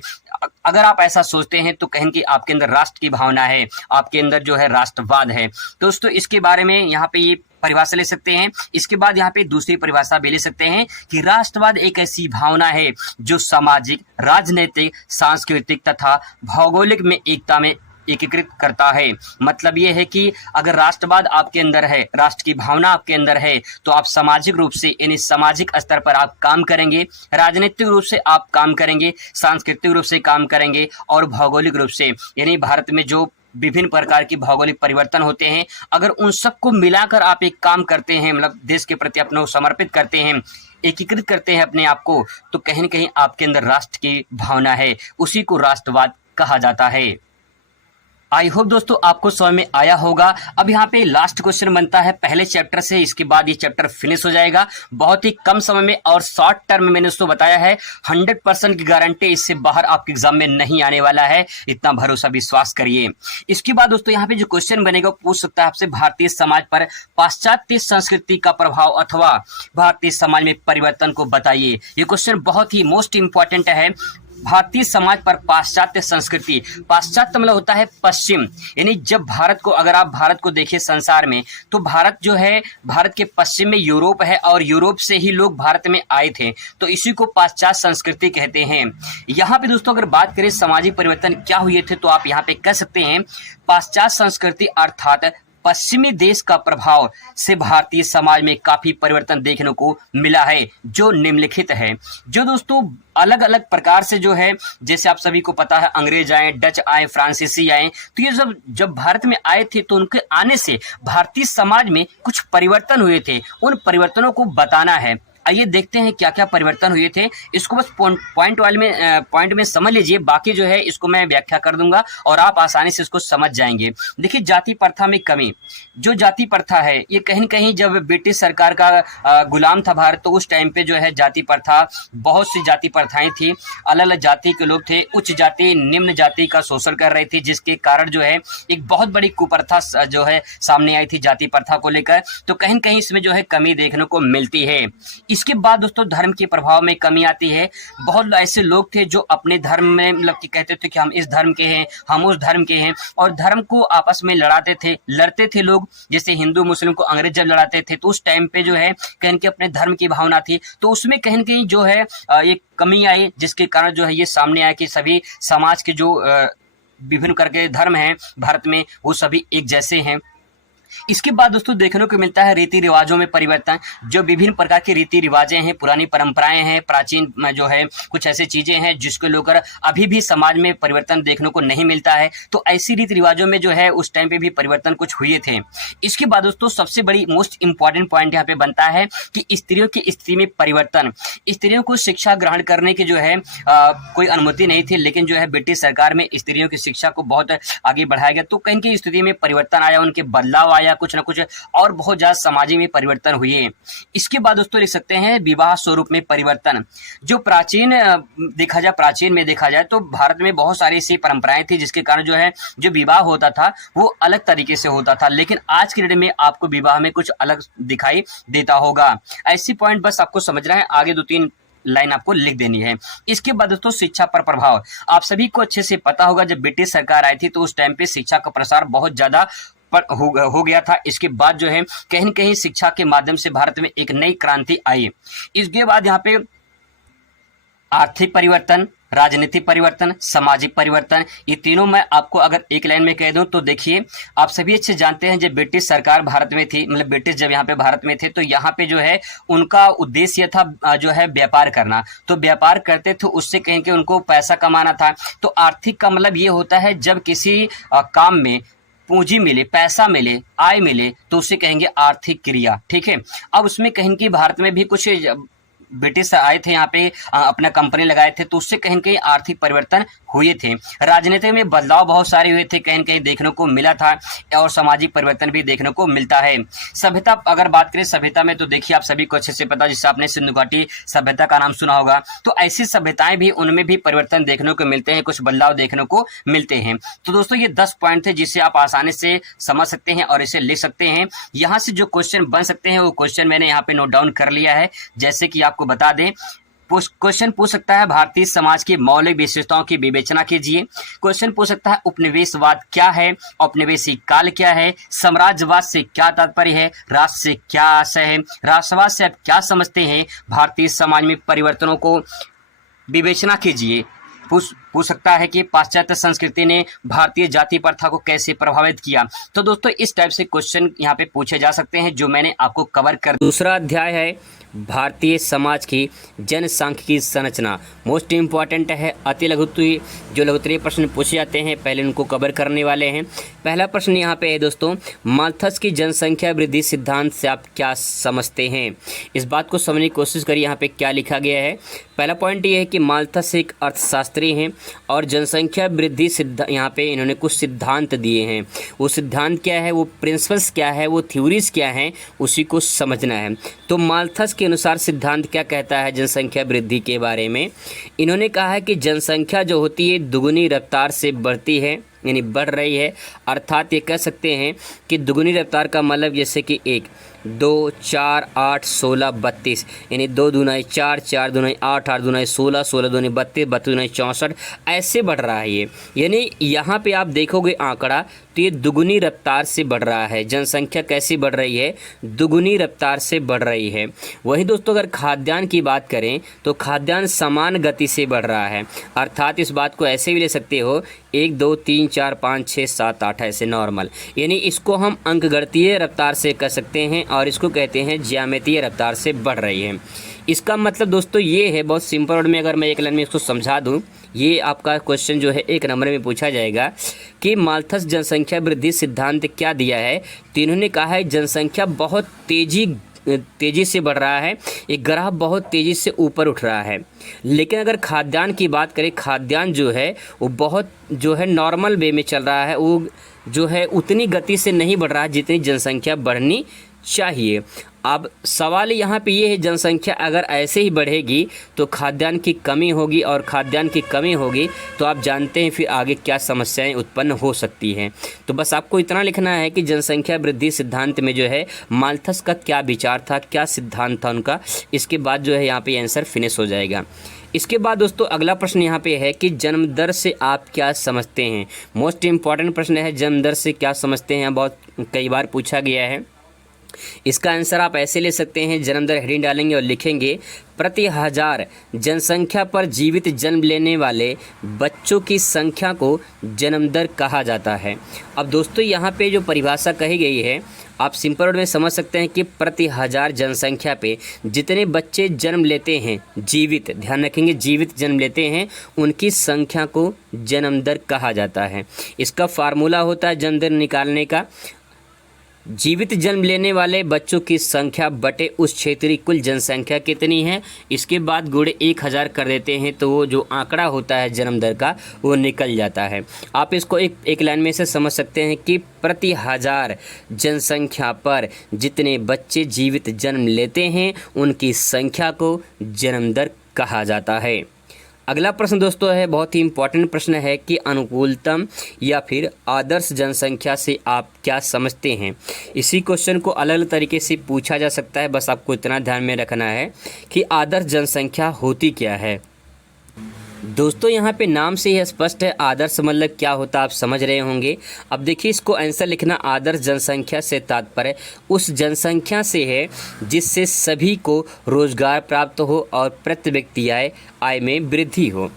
अगर आप ऐसा सोचते हैं तो कहें कि आपके अंदर राष्ट्र की भावना है, आपके अंदर जो है राष्ट्रवाद है। दोस्तों इसके बारे में यहाँ पे ये परिभाषा ले सकते हैं। इसके बाद यहाँ पे दूसरी परिभाषा भी ले सकते हैं कि राष्ट्रवाद एक ऐसी भावना है जो सामाजिक, राजनीतिक, सांस्कृतिक तथा भौगोलिक में एकता में एकीकृत करता है। मतलब ये है कि अगर राष्ट्रवाद आपके अंदर है, राष्ट्र की भावना आपके अंदर है, तो आप सामाजिक रूप से, यानी सामाजिक स्तर पर आप काम करेंगे, राजनीतिक रूप से आप काम करेंगे, सांस्कृतिक रूप से काम करेंगे और भौगोलिक रूप से, यानी भारत में जो विभिन्न प्रकार की भौगोलिक परिवर्तन होते हैं, अगर उन सबको मिलाकर आप एक काम करते हैं, मतलब देश के प्रति अपने को समर्पित करते हैं, एकीकृत करते हैं अपने आप को, तो कहीं न कहीं आपके अंदर राष्ट्र की भावना है, उसी को राष्ट्रवाद कहा जाता है। आई होप दोस्तों आपको समझ में आया होगा। अब यहाँ पे लास्ट क्वेश्चन बनता है पहले चैप्टर से, इसके बाद ये चैप्टर फिनिश हो जाएगा बहुत ही कम समय में और शॉर्ट टर्म में। मैंने उसको बताया है 100% की गारंटी, इससे बाहर आपके एग्जाम में नहीं आने वाला है, इतना भरोसा विश्वास करिए। इसके बाद दोस्तों यहाँ पे जो क्वेश्चन बनेगा पूछ सकता है आपसे भारतीय समाज पर पाश्चात्य संस्कृति का प्रभाव अथवा भारतीय समाज में परिवर्तन को बताइए। ये क्वेश्चन बहुत ही मोस्ट इंपॉर्टेंट है। भारतीय समाज पर पाश्चात्य संस्कृति, पाश्चात्य मतलब होता है पश्चिम, यानी जब भारत को, अगर आप भारत को देखिए संसार में, तो भारत जो है, भारत के पश्चिम में यूरोप है और यूरोप से ही लोग भारत में आए थे, तो इसी को पाश्चात्य संस्कृति कहते हैं। यहाँ पे दोस्तों अगर बात करें सामाजिक परिवर्तन क्या हुए थे, तो आप यहाँ पे कह सकते हैं पाश्चात्य संस्कृति अर्थात पश्चिमी देश का प्रभाव से भारतीय समाज में काफी परिवर्तन देखने को मिला है, जो निम्नलिखित है। जो दोस्तों अलग अलग प्रकार से जो है, जैसे आप सभी को पता है अंग्रेज आए, डच आए, फ्रांसीसी आए, तो ये जब भारत में आए थे तो उनके आने से भारतीय समाज में कुछ परिवर्तन हुए थे, उन परिवर्तनों को बताना है। आइए देखते हैं क्या क्या परिवर्तन हुए थे। इसको बस पॉइंट में समझ लीजिए, बाकी जो है इसको मैं व्याख्या कर दूंगा और आप आसानी से इसको समझ जाएंगे। देखिए, जाति प्रथा में कमी। जो जाति प्रथा है ये कहीं न कहीं जब ब्रिटिश सरकार का गुलाम था भारत, तो उस टाइम पे जो है जाति प्रथा, बहुत सी जाति प्रथाएं थी। अलग अलग जाति के लोग थे, उच्च जाति निम्न जाति का शोषण कर रहे थे, जिसके कारण जो है एक बहुत बड़ी कुप्रथा जो है सामने आई थी जाति प्रथा को लेकर। तो कहीं न कहीं इसमें जो है कमी देखने को मिलती है। इसके बाद दोस्तों धर्म के प्रभाव में कमी आती है। बहुत ऐसे लोग थे जो अपने धर्म में मतलब कि कहते थे कि हम इस धर्म के हैं, हम उस धर्म के हैं, और धर्म को आपस में लड़ते थे लोग। जैसे हिंदू मुस्लिम को अंग्रेज जब लड़ाते थे, तो उस टाइम पे जो है कहीं के अपने धर्म की भावना थी, तो उसमें कहीं न कहीं जो है एक कमी आई, जिसके कारण जो है ये सामने आया कि सभी समाज के जो विभिन्न करके धर्म हैं भारत में, वो सभी एक जैसे हैं। इसके बाद दोस्तों देखने को मिलता है रीति रिवाजों में परिवर्तन। जो विभिन्न प्रकार की रीति रिवाजें हैं, पुरानी परंपराएं हैं, प्राचीन जो है कुछ ऐसी चीजें हैं जिसको लेकर अभी भी समाज में परिवर्तन देखने को नहीं मिलता है। तो ऐसी रीति रिवाजों में जो है उस टाइम पे भी परिवर्तन कुछ हुए थे। इसके बाद दोस्तों सबसे बड़ी मोस्ट इंपॉर्टेंट पॉइंट यहाँ पे बनता है कि स्त्रियों की स्थिति में परिवर्तन। स्त्रियों को शिक्षा ग्रहण करने की जो है कोई अनुमति नहीं थी, लेकिन जो है ब्रिटिश सरकार में स्त्रियों की शिक्षा को बहुत आगे बढ़ाया गया, तो कहीं की स्थिति में परिवर्तन आया, उनके बदलाव आया, कुछ ना कुछ और बहुत ज्यादा समाज में परिवर्तन हुए। इसके बाद दोस्तों लिख सकते हैं विवाह स्वरूप में परिवर्तन। जो प्राचीन में देखा जाए तो भारत में बहुत सारी ऐसी परंपराएं थी, जिसके कारण जो है जो विवाह होता था वो अलग तरीके से होता था, लेकिन आज की डेट में आपको विवाह में कुछ अलग दिखाई देता होगा। ऐसी पॉइंट बस आपको समझना है, आगे 2-3 लाइन आपको लिख देनी है। इसके बाद दोस्तों शिक्षा पर प्रभाव। आप सभी को अच्छे से पता होगा, जब ब्रिटिश सरकार आई थी तो उस टाइम पे शिक्षा का प्रसार बहुत ज्यादा हो गया था। इसके बाद जो है कहीं न कहीं शिक्षा के माध्यम से भारत में एक नई क्रांति आई। इसके बाद यहाँ पे आर्थिक परिवर्तन, राजनीतिक परिवर्तन, सामाजिक परिवर्तन, ये तीनों मैं आपको अगर एक लाइन में कह दूं तो देखिए, आप सभी अच्छे जानते हैं जब ब्रिटिश सरकार भारत में थी, मतलब ब्रिटिश जब यहाँ पे भारत में थे, तो यहाँ पे जो है उनका उद्देश्य था जो है व्यापार करना। तो व्यापार करते थे, उससे कहीं के उनको पैसा कमाना था। तो आर्थिक का मतलब ये होता है जब किसी काम में पूंजी मिले, पैसा मिले, आय मिले, तो उसे कहेंगे आर्थिक क्रिया। ठीक है, अब उसमें कहीं की भारत में भी कुछ ब्रिटिश आए थे, यहाँ पे अपना कंपनी लगाए थे, तो उससे कहीं कहीं आर्थिक परिवर्तन हुए थे। राजनीति में बदलाव बहुत सारे हुए थे, कहीं कहीं देखने को मिला था, और सामाजिक परिवर्तन भी देखने को मिलता है। सभ्यता अगर बात करें, सभ्यता में तो देखिए आप सभी को अच्छे से पता, जिससे आपने सिंधु घाटी सभ्यता का नाम सुना होगा, तो ऐसी सभ्यताएं भी, उनमें भी परिवर्तन देखने को मिलते हैं, कुछ बदलाव देखने को मिलते हैं। तो दोस्तों ये 10 पॉइंट थे जिसे आप आसानी से समझ सकते हैं और इसे लिख सकते हैं। यहाँ से जो क्वेश्चन बन सकते हैं वो क्वेश्चन मैंने यहाँ पे नोट डाउन कर लिया है। जैसे कि आपको बता दें, क्वेश्चन पूछ सकता है भारतीय समाज की मौलिक विशेषताओं की विवेचना कीजिए। क्वेश्चन पूछ सकता है उपनिवेशवाद क्या है, औपनिवेशिक काल क्या है, साम्राज्यवाद से क्या तात्पर्य है, राष्ट्र से क्या आशय है, राष्ट्रवाद से आप क्या समझते हैं, भारतीय समाज में परिवर्तनों को विवेचना कीजिए। पूछ सकता है कि पाश्चात्य संस्कृति ने भारतीय जाति प्रथा को कैसे प्रभावित किया। तो दोस्तों इस टाइप से क्वेश्चन यहाँ पे पूछे जा सकते हैं, जो मैंने आपको कवर कर। दूसरा अध्याय है भारतीय समाज की जनसांख्यिकी संरचना। मोस्ट इंपॉर्टेंट है, अति लघुत्तरीय, जो लघुत्तरीय प्रश्न पूछे जाते हैं पहले उनको कवर करने वाले हैं। पहला प्रश्न यहाँ पे है दोस्तों, माल्थस की जनसंख्या वृद्धि सिद्धांत से आप क्या समझते हैं। इस बात को समझने की कोशिश करिए, यहाँ पे क्या लिखा गया है। पहला पॉइंट ये है कि माल्थस एक अर्थशास्त्री हैं और जनसंख्या वृद्धि सिद्धांत, यहाँ पे इन्होंने कुछ सिद्धांत दिए हैं। वो सिद्धांत क्या है, वो प्रिंसिपल्स क्या है, वो थ्योरीज क्या हैं, उसी को समझना है। तो माल्थस के अनुसार सिद्धांत क्या कहता है जनसंख्या वृद्धि के बारे में। इन्होंने कहा है कि जनसंख्या जो होती है दुगुनी रफ्तार से बढ़ती है, यानी बढ़ रही है। अर्थात ये कह सकते हैं कि दुगुनी रफ्तार का मतलब जैसे कि 1, 2, 4, 8, 16, 32, यानी 2 दूनाई 4, 4 दूनाई 8, 8 दूनाई 16, 16 दूनाई 32, 32 दूनाई 64, ऐसे बढ़ रहा है ये। यानी यहाँ पे आप देखोगे आंकड़ा, तो ये दुगुनी रफ्तार से बढ़ रहा है। जनसंख्या कैसी बढ़ रही है, दुगुनी रफ्तार से बढ़ रही है। वहीं दोस्तों अगर खाद्यान्न की बात करें तो खाद्यान्न समान गति से बढ़ रहा है। अर्थात इस बात को ऐसे भी ले सकते हो 1, 2, 3, 4, 5, 6, 7, 8 ऐसे नॉर्मल, यानी इसको हम अंकगणितीय रफ्तार से कह सकते हैं और इसको कहते हैं ज्यामितीय रफ्तार से बढ़ रही है। इसका मतलब दोस्तों ये है, बहुत सिंपल वर्ड में अगर मैं एक लाइन में इसको समझा दूं, ये आपका क्वेश्चन जो है 1 नंबर में पूछा जाएगा कि माल्थस जनसंख्या वृद्धि सिद्धांत क्या दिया है। तो इन्होंने कहा है जनसंख्या बहुत तेजी तेज़ी से बढ़ रहा है, ये ग्राफ बहुत तेज़ी से ऊपर उठ रहा है। लेकिन अगर खाद्यान्न की बात करें, खाद्यान्न जो है वो बहुत जो है नॉर्मल वे में चल रहा है, वो जो है उतनी गति से नहीं बढ़ रहा है जितनी जनसंख्या बढ़नी चाहिए। अब सवाल यहाँ पे ये है, जनसंख्या अगर ऐसे ही बढ़ेगी तो खाद्यान्न की कमी होगी, और खाद्यान्न की कमी होगी तो आप जानते हैं फिर आगे क्या समस्याएं उत्पन्न हो सकती हैं। तो बस आपको इतना लिखना है कि जनसंख्या वृद्धि सिद्धांत में जो है माल्थस का क्या विचार था, क्या सिद्धांत था उनका। इसके बाद जो है यहाँ पे आंसर फिनिश हो जाएगा। इसके बाद दोस्तों अगला प्रश्न यहाँ पे है कि जन्म दर से आप क्या समझते हैं। मोस्ट इम्पॉर्टेंट प्रश्न है, जन्म दर से क्या समझते हैं, बहुत कई बार पूछा गया है। इसका आंसर आप ऐसे ले सकते हैं, जन्म दर हेडिंग डालेंगे और लिखेंगे प्रति हजार जनसंख्या पर जीवित जन्म लेने वाले बच्चों की संख्या को जन्म दर कहा जाता है। अब दोस्तों यहाँ पे जो परिभाषा कही गई है आप सिंपल वर्ड में समझ सकते हैं कि प्रति हजार जनसंख्या पे जितने बच्चे जन्म लेते हैं जीवित, ध्यान रखेंगे जीवित जन्म लेते हैं, उनकी संख्या को जन्म दर कहा जाता है। इसका फार्मूला होता है जन्म दर निकालने का, जीवित जन्म लेने वाले बच्चों की संख्या बटे उस क्षेत्र की कुल जनसंख्या कितनी है, इसके बाद गुणे 1000 कर देते हैं तो वो जो आंकड़ा होता है जन्म दर का वो निकल जाता है। आप इसको एक लाइन में से समझ सकते हैं कि प्रति हजार जनसंख्या पर जितने बच्चे जीवित जन्म लेते हैं उनकी संख्या को जन्म दर कहा जाता है। अगला प्रश्न दोस्तों है, बहुत ही इंपॉर्टेंट प्रश्न है कि अनुकूलतम या फिर आदर्श जनसंख्या से आप क्या समझते हैं। इसी क्वेश्चन को अलग अलग तरीके से पूछा जा सकता है, बस आपको इतना ध्यान में रखना है कि आदर्श जनसंख्या होती क्या है। दोस्तों यहाँ पे नाम से ही स्पष्ट है आदर्श मतलब क्या होता है, आप समझ रहे होंगे। अब देखिए इसको आंसर लिखना, आदर्श जनसंख्या से तात्पर्य उस जनसंख्या से है जिससे सभी को रोजगार प्राप्त हो और प्रति व्यक्ति आय में वृद्धि हो।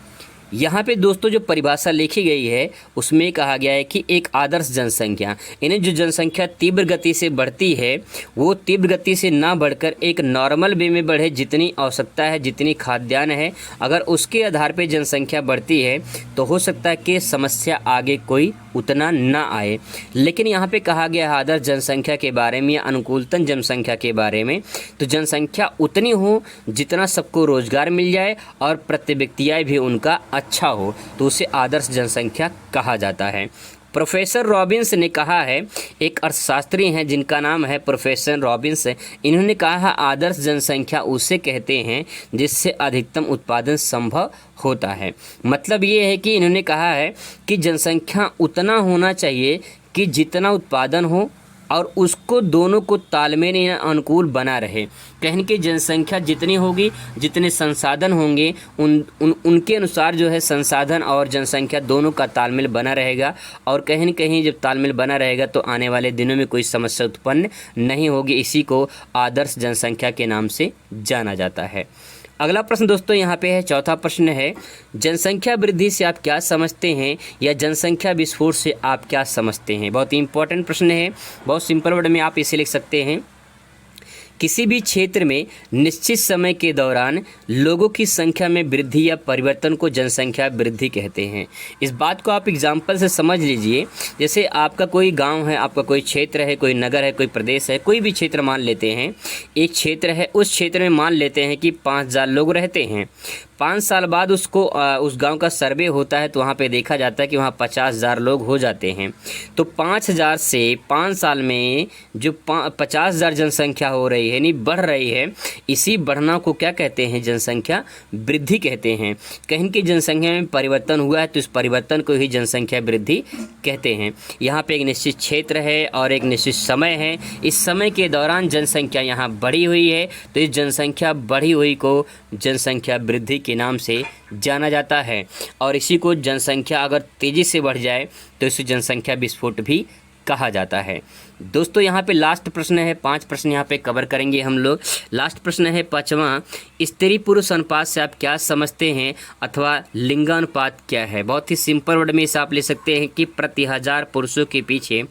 यहाँ पे दोस्तों जो परिभाषा लिखी गई है उसमें कहा गया है कि एक आदर्श जनसंख्या, यानी जो जनसंख्या तीव्र गति से बढ़ती है वो तीव्र गति से ना बढ़कर एक नॉर्मल वे में बढ़े, जितनी आवश्यकता है, जितनी खाद्यान्न है, अगर उसके आधार पे जनसंख्या बढ़ती है तो हो सकता है कि समस्या आगे कोई उतना ना आए। लेकिन यहाँ पे कहा गया है आदर्श जनसंख्या के बारे में या अनुकूलतम जनसंख्या के बारे में, तो जनसंख्या उतनी हो जितना सबको रोजगार मिल जाए और प्रति व्यक्ति आय भी उनका अच्छा हो, तो उसे आदर्श जनसंख्या कहा जाता है। प्रोफेसर रॉबिन्स ने कहा है, एक अर्थशास्त्री हैं जिनका नाम है प्रोफेसर रॉबिन्स, इन्होंने कहा है आदर्श जनसंख्या उसे कहते हैं जिससे अधिकतम उत्पादन संभव होता है। मतलब ये है कि इन्होंने कहा है कि जनसंख्या उतना होना चाहिए कि जितना उत्पादन हो और उसको दोनों को तालमेल या अनुकूल बना रहे। कहीं की जनसंख्या जितनी होगी, जितने संसाधन होंगे उनके अनुसार जो है संसाधन और जनसंख्या दोनों का तालमेल बना रहेगा, और कहीं न कहीं जब तालमेल बना रहेगा तो आने वाले दिनों में कोई समस्या उत्पन्न नहीं होगी। इसी को आदर्श जनसंख्या के नाम से जाना जाता है। अगला प्रश्न दोस्तों यहाँ पे है, चौथा प्रश्न है, जनसंख्या वृद्धि से आप क्या समझते हैं या जनसंख्या विस्फोट से आप क्या समझते हैं। बहुत ही इंपॉर्टेंट प्रश्न है, बहुत सिंपल वर्ड में आप इसे लिख सकते हैं, किसी भी क्षेत्र में निश्चित समय के दौरान लोगों की संख्या में वृद्धि या परिवर्तन को जनसंख्या वृद्धि कहते हैं। इस बात को आप एग्जाम्पल से समझ लीजिए। जैसे आपका कोई गांव है, आपका कोई क्षेत्र है, कोई नगर है, कोई प्रदेश है, कोई भी क्षेत्र मान लेते हैं, एक क्षेत्र है, उस क्षेत्र में मान लेते हैं कि 5000 लोग रहते हैं। 5 साल बाद उसको उस गांव का सर्वे होता है तो वहाँ पे देखा जाता है कि वहाँ 50,000 लोग हो जाते हैं। तो 5000 से 5 साल में जो 50,000 जनसंख्या हो रही है, यानी बढ़ रही है, इसी बढ़ना को क्या कहते हैं, जनसंख्या वृद्धि कहते हैं। कहीं की जनसंख्या में परिवर्तन हुआ है तो इस परिवर्तन को ही जनसंख्या वृद्धि कहते हैं। यहाँ पे एक निश्चित क्षेत्र है और एक निश्चित समय है, इस समय के दौरान जनसंख्या यहाँ बढ़ी हुई है तो इस जनसंख्या बढ़ी हुई को जनसंख्या वृद्धि के नाम से जाना जाता है। और इसी को जनसंख्या अगर तेज़ी से बढ़ जाए तो इसे जनसंख्या विस्फोट भी कहा जाता है। दोस्तों यहाँ पे लास्ट प्रश्न है, 5 प्रश्न यहाँ पे कवर करेंगे हम लोग। लास्ट प्रश्न है 5वां, स्त्री पुरुष अनुपात से आप क्या समझते हैं अथवा लिंगानुपात क्या है। बहुत ही सिंपल वर्ड में इसे आप ले सकते हैं कि प्रति 1000 पुरुषों के पीछे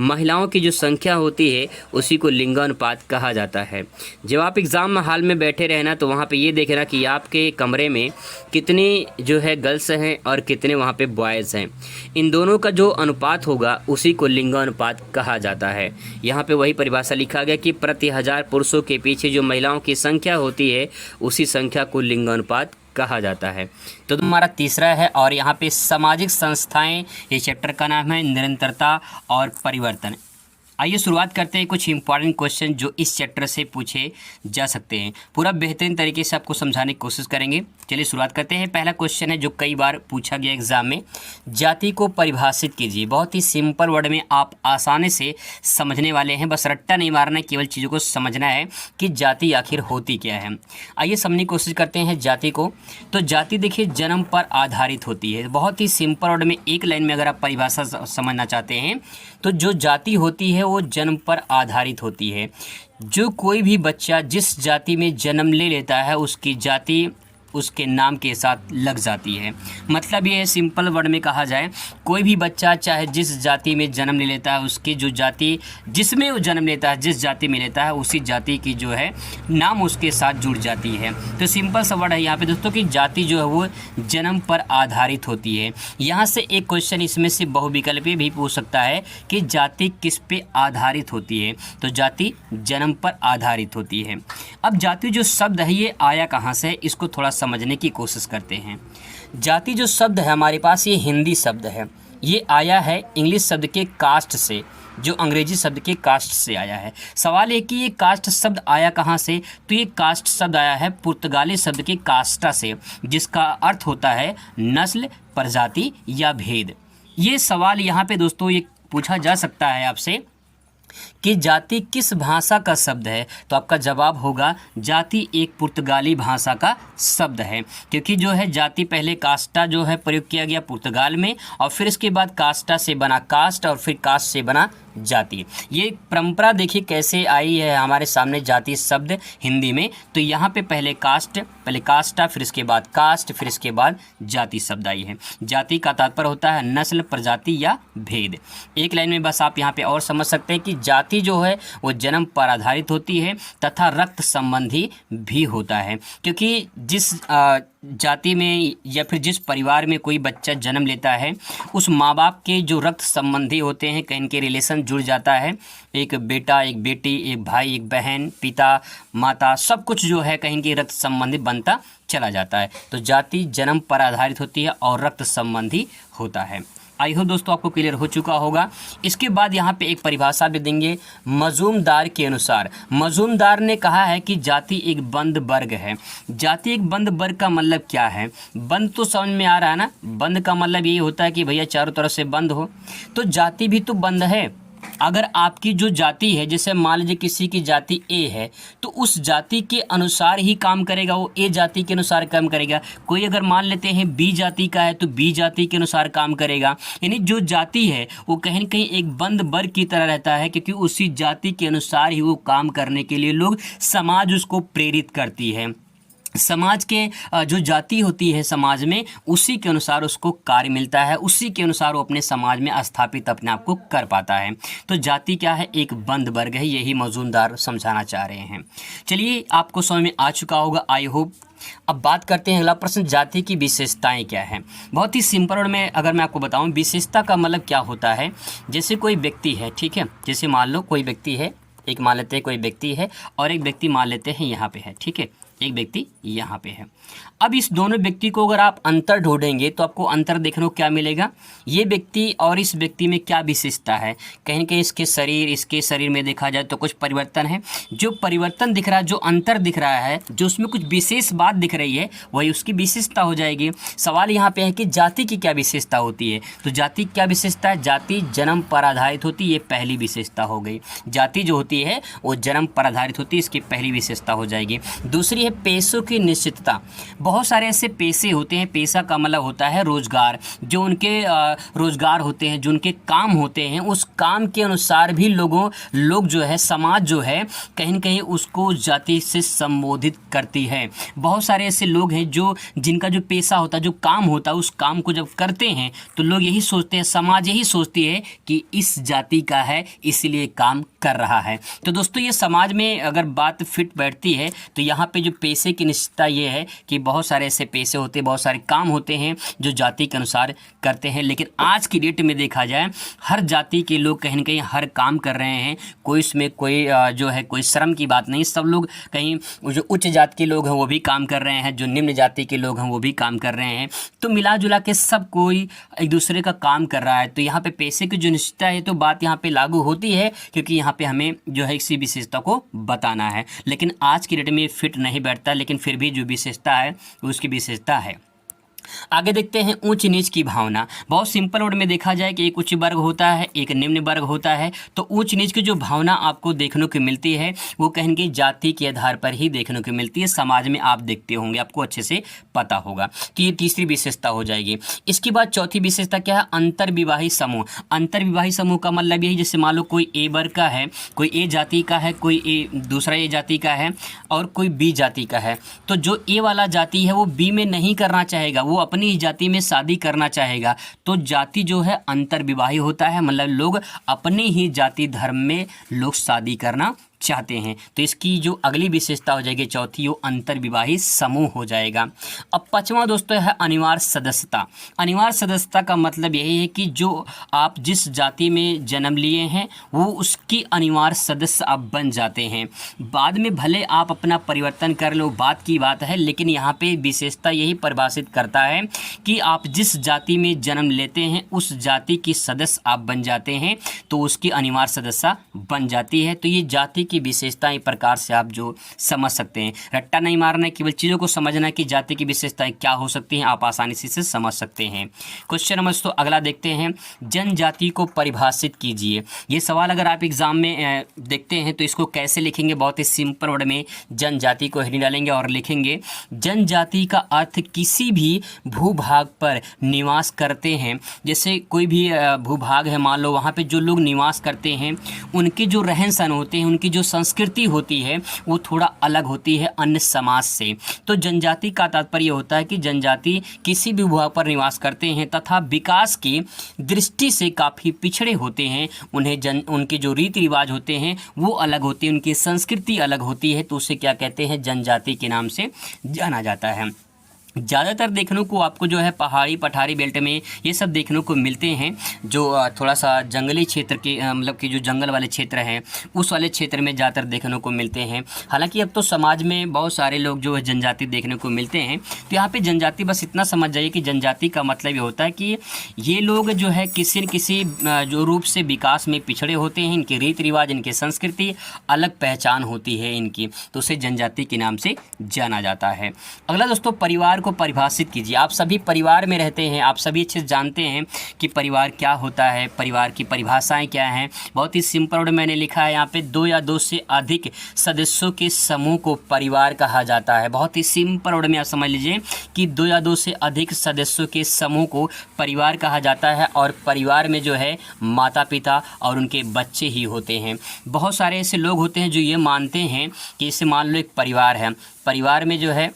महिलाओं की जो संख्या होती है उसी को लिंगानुपात कहा जाता है। जब आप एग्ज़ाम हॉल में बैठे रहना तो वहाँ पर ये देखना कि आपके कमरे में कितने जो है गर्ल्स हैं और कितने वहाँ पर बॉयज़ हैं। इन दोनों का जो अनुपात होगा उसी को लिंगानुपात कहा जाता है। है। यहाँ पे वही परिभाषा लिखा गया कि प्रति 1000 पुरुषों के पीछे जो महिलाओं की संख्या होती है उसी संख्या को लिंगानुपात कहा जाता है। तो हमारा तीसरा है, और यहाँ पे सामाजिक संस्थाएं, ये चैप्टर का नाम है निरंतरता और परिवर्तन। आइए शुरुआत करते हैं कुछ इंपॉर्टेंट क्वेश्चन जो इस चैप्टर से पूछे जा सकते हैं। पूरा बेहतरीन तरीके से आपको समझाने की कोशिश करेंगे। चलिए शुरुआत करते हैं। पहला क्वेश्चन है जो कई बार पूछा गया एग्जाम में, जाति को परिभाषित कीजिए। बहुत ही सिंपल वर्ड में आप आसानी से समझने वाले हैं, बस रट्टा नहीं मारना है, केवल चीज़ों को समझना है कि जाति आखिर होती क्या है। आइए समझने की कोशिश करते हैं जाति को। तो जाति देखिए जन्म पर आधारित होती है। बहुत ही सिंपल वर्ड में एक लाइन में अगर आप परिभाषा समझना चाहते हैं तो जो जाति होती है वो जन्म पर आधारित होती है। जो कोई भी बच्चा जिस जाति में जन्म ले लेता है उसकी जाति उसके नाम के साथ लग जाती है। मतलब ये सिंपल वर्ड में कहा जाए, कोई भी बच्चा चाहे जिस जाति में जन्म ले लेता है उसकी जो जाति जिसमें वो जन्म लेता है, जिस जाति में लेता है उसी जाति की जो है नाम उसके साथ जुड़ जाती है। तो सिंपल सा वर्ड है यहाँ पे दोस्तों कि जाति जो है वो जन्म पर आधारित होती है। यहाँ से एक क्वेश्चन इसमें से बहुविकल्पी भी पूछ सकता है कि जाति किस पे आधारित होती है। तो जाति जन्म पर आधारित होती है। अब जाति जो शब्द है ये आया कहाँ से, इसको थोड़ा समझने की कोशिश करते हैं। जाति जो शब्द है हमारे पास ये हिंदी शब्द है, ये आया है इंग्लिश शब्द के कास्ट से, जो अंग्रेजी शब्द के कास्ट से आया है। सवाल है कि ये कास्ट शब्द आया कहाँ से, तो ये कास्ट शब्द आया है पुर्तगाली शब्द के कास्टा से, जिसका अर्थ होता है नस्ल, प्रजाति या भेद। ये सवाल यहाँ पे दोस्तों ये पूछा जा सकता है आपसे कि जाति किस भाषा का शब्द है, तो आपका जवाब होगा जाति एक पुर्तगाली भाषा का शब्द है। क्योंकि जो है जाति पहले कास्टा जो है प्रयोग किया गया पुर्तगाल में, और फिर इसके बाद कास्टा से बना कास्ट, और फिर कास्ट से बना जाति। ये परंपरा देखिए कैसे आई है हमारे सामने जाति शब्द हिंदी में। तो यहाँ पे पहले कास्ट, पहले कास्टा, फिर इसके बाद कास्ट, फिर इसके बाद जाति शब्द आई है। जाति का तात्पर्य होता है नस्ल, प्रजाति या भेद। एक लाइन में बस आप यहाँ पे और समझ सकते हैं कि जाति जो है वो जन्म पर आधारित होती है तथा रक्त संबंधी भी होता है। क्योंकि जिस जाति में या फिर जिस परिवार में कोई बच्चा जन्म लेता है उस माँ बाप के जो रक्त संबंधी होते हैं, कहीं के रिलेशन जुड़ जाता है। एक बेटा, एक बेटी, एक भाई, एक बहन, पिता, माता, सब कुछ जो है कहीं के रक्त संबंधी बनता चला जाता है। तो जाति जन्म पर आधारित होती है और रक्त संबंधी होता है। आई होप दोस्तों आपको क्लियर हो चुका होगा। इसके बाद यहाँ पे एक परिभाषा भी देंगे मजूमदार के अनुसार। मजूमदार ने कहा है कि जाति एक बंद वर्ग है। जाति एक बंद वर्ग का मतलब क्या है, बंद तो समझ में आ रहा है ना। बंद का मतलब ये होता है कि भैया चारों तरफ से बंद हो, तो जाति भी तो बंद है। अगर आपकी जो जाति है, जैसे मान लीजिए किसी की जाति ए है, तो उस जाति के अनुसार ही काम करेगा, वो ए जाति के अनुसार काम करेगा। कोई अगर मान लेते हैं बी जाति का है तो बी जाति के अनुसार काम करेगा। यानी जो जाति है वो कहीं न कहीं एक बंद वर्ग की तरह रहता है, क्योंकि उसी जाति के अनुसार ही वो काम करने के लिए लोग समाज उसको प्रेरित करती है। समाज के जो जाति होती है समाज में, उसी के अनुसार उसको कार्य मिलता है, उसी के अनुसार वो अपने समाज में स्थापित अपने आप को कर पाता है। तो जाति क्या है, एक बंद वर्ग है, यही मजूमदार समझाना चाह रहे हैं। चलिए आपको समझ में आ चुका होगा, आई होप। अब बात करते हैं अगला प्रश्न, जाति की विशेषताएं क्या है। बहुत ही सिंपल वर्ड में अगर मैं आपको बताऊं, विशेषता का मतलब क्या होता है। जैसे कोई व्यक्ति है, ठीक है, जैसे मान लो कोई व्यक्ति है, एक मान लेते हैं कोई व्यक्ति है और एक व्यक्ति मान लेते हैं यहाँ पे है, ठीक है, एक व्यक्ति यहाँ पे है। अब इस दोनों व्यक्ति को अगर आप अंतर ढूंढेंगे तो आपको अंतर देखने को क्या मिलेगा, ये व्यक्ति और इस व्यक्ति में क्या विशेषता है। कहीं कहीं इसके शरीर में देखा जाए तो कुछ परिवर्तन है। जो परिवर्तन दिख रहा है, जो अंतर दिख रहा है, जो उसमें कुछ विशेष बात दिख रही है, वही उसकी विशेषता हो जाएगी। सवाल यहाँ पे है कि जाति की क्या विशेषता होती है। तो जाति क्या विशेषता है, जाति जन्म पर आधारित होती है, ये पहली विशेषता हो गई। जाति जो होती है वो जन्म पर आधारित होती है, इसकी पहली विशेषता हो जाएगी। दूसरी है पेशों की निश्चितता। बहुत सारे ऐसे पेशे होते हैं, पेशा का मतलब होता है रोजगार। जो उनके रोजगार होते हैं, जो उनके काम होते हैं, उस काम के अनुसार भी लोग जो है, समाज जो है कहीं न कहीं उसको जाति से संबोधित करती है। बहुत सारे ऐसे लोग हैं जो जिनका जो पेशा होता है, जो काम होता है, उस काम को जब करते हैं तो लोग यही सोचते हैं, समाज यही सोचती है कि इस जाति का है इसलिए काम कर रहा है। तो दोस्तों ये समाज में अगर बात फिट बैठती है तो यहाँ पे जो पेशे की निश्चितता ये है कि बहुत सारे ऐसे पेशे होते हैं, बहुत सारे काम होते हैं जो जाति के अनुसार करते हैं। लेकिन आज की डेट में देखा जाए हर जाति के लोग कहीं ना कहीं हर काम कर रहे हैं, कोई इसमें कोई जो है कोई शर्म की बात नहीं। सब लोग कहीं जो उच्च जाति के लोग हैं वो भी काम कर रहे हैं, जो निम्न जाति के लोग हैं वो भी काम कर रहे हैं। तो मिला जुला के सब कोई एक दूसरे का काम कर रहा है। तो यहाँ पे पेशे की जो निश्चितता है तो बात यहाँ पे लागू होती है, क्योंकि यहाँ पे हमें जो है इसी विशेषता को बताना है। लेकिन आज की डेट में फिट नहीं बैठता, लेकिन फिर भी जो विशेषता है उसकी विशेषता है। आगे देखते हैं ऊंच नीच की भावना। बहुत सिंपल वर्ड में देखा जाए कि एक उच्च वर्ग होता है, एक निम्न वर्ग होता है। तो ऊंच नीच की जो भावना आपको देखने को मिलती है वो कहीं की जाति के आधार पर ही देखने को मिलती है। समाज में आप देखते होंगे, आपको अच्छे से पता होगा। तो ये तीसरी विशेषता हो जाएगी। इसके बाद चौथी विशेषता क्या है? अंतर्विवाही समूह। अंतर्विवाही समूह का मतलब यही, जैसे मान लो कोई ए वर्ग का है, कोई ए जाति का है, कोई ए दूसरा ए जाति का है और कोई बी जाति का है। तो जो ए वाला जाति है वो बी में नहीं करना चाहेगा, वो अपनी ही जाति में शादी करना चाहेगा। तो जाति जो है अंतर्विवाही होता है, मतलब लोग अपने ही जाति धर्म में लोग शादी करना चाहते हैं। तो इसकी जो अगली विशेषता हो जाएगी चौथी, वो अंतर्विवाही समूह हो जाएगा। अब पांचवा दोस्तों है अनिवार्य सदस्यता। अनिवार्य सदस्यता का मतलब यही है कि जो आप जिस जाति में जन्म लिए हैं वो उसकी अनिवार्य सदस्य आप बन जाते हैं। बाद में भले आप अपना परिवर्तन कर लो, बात की बात है, लेकिन यहाँ पे विशेषता यही परिभाषित करता है कि आप जिस जाति में जन्म लेते हैं उस जाति की सदस्य आप बन जाते हैं, तो उसकी अनिवार्य सदस्य बन जाती है। तो ये जाति की विशेषताएं प्रकार से आप जो समझ सकते हैं। रट्टा नहीं मारना है, केवल चीज़ों को समझना कि जाति की विशेषताएं क्या हो सकती हैं, आप आसानी से समझ सकते हैं। क्वेश्चन नंबर तो अगला देखते हैं, जनजाति को परिभाषित कीजिए। ये सवाल अगर आप एग्जाम में देखते हैं तो इसको कैसे लिखेंगे? बहुत ही सिंपल वर्ड में जनजाति को हेडिंग डालेंगे और लिखेंगे जनजाति का अर्थ किसी भी भूभाग पर निवास करते हैं। जैसे कोई भी भूभाग है, मान लो वहाँ पे जो लोग निवास करते हैं उनके जो रहन सहन होते हैं, उनकी जो संस्कृति होती है वो थोड़ा अलग होती है अन्य समाज से। तो जनजाति का तात्पर्य होता है कि जनजाति किसी भी भूभाग पर निवास करते हैं तथा विकास की दृष्टि से काफ़ी पिछड़े होते हैं। उनके जो रीति रिवाज होते हैं वो अलग होते हैं, उनकी संस्कृति अलग होती है, तो उसे क्या कहते हैं? जनजाति के नाम से जाना जाता है। ज़्यादातर देखने को आपको जो है पहाड़ी पठारी बेल्ट में ये सब देखने को मिलते हैं, जो थोड़ा सा जंगली क्षेत्र के मतलब कि जो जंगल वाले क्षेत्र हैं उस वाले क्षेत्र में ज़्यादातर देखने को मिलते हैं। हालांकि अब तो समाज में बहुत सारे लोग जो है जनजाति देखने को मिलते हैं। तो यहाँ पे जनजाति बस इतना समझ जाइए कि जनजाति का मतलब ये होता है कि ये लोग जो है किसी न किसी जो रूप से विकास में पिछड़े होते हैं, इनके रीति रिवाज, इनकी संस्कृति अलग पहचान होती है इनकी, तो उसे जनजाति के नाम से जाना जाता है। अगला दोस्तों, परिवार को परिभाषित कीजिए। आप सभी परिवार में रहते हैं, आप सभी अच्छे से जानते हैं कि परिवार क्या होता है, परिवार की परिभाषाएं क्या हैं। बहुत ही सिंपल वर्ड मैंने लिखा है यहाँ पे, दो या दो से अधिक सदस्यों के समूह को परिवार कहा जाता है। बहुत ही सिंपल वर्ड में आप समझ लीजिए कि दो या दो से अधिक सदस्यों के समूह को परिवार कहा जाता है। और परिवार में जो है माता पिता और उनके बच्चे ही होते हैं। बहुत सारे ऐसे लोग होते हैं जो ये मानते हैं कि इसे मान लो एक परिवार है, परिवार में जो है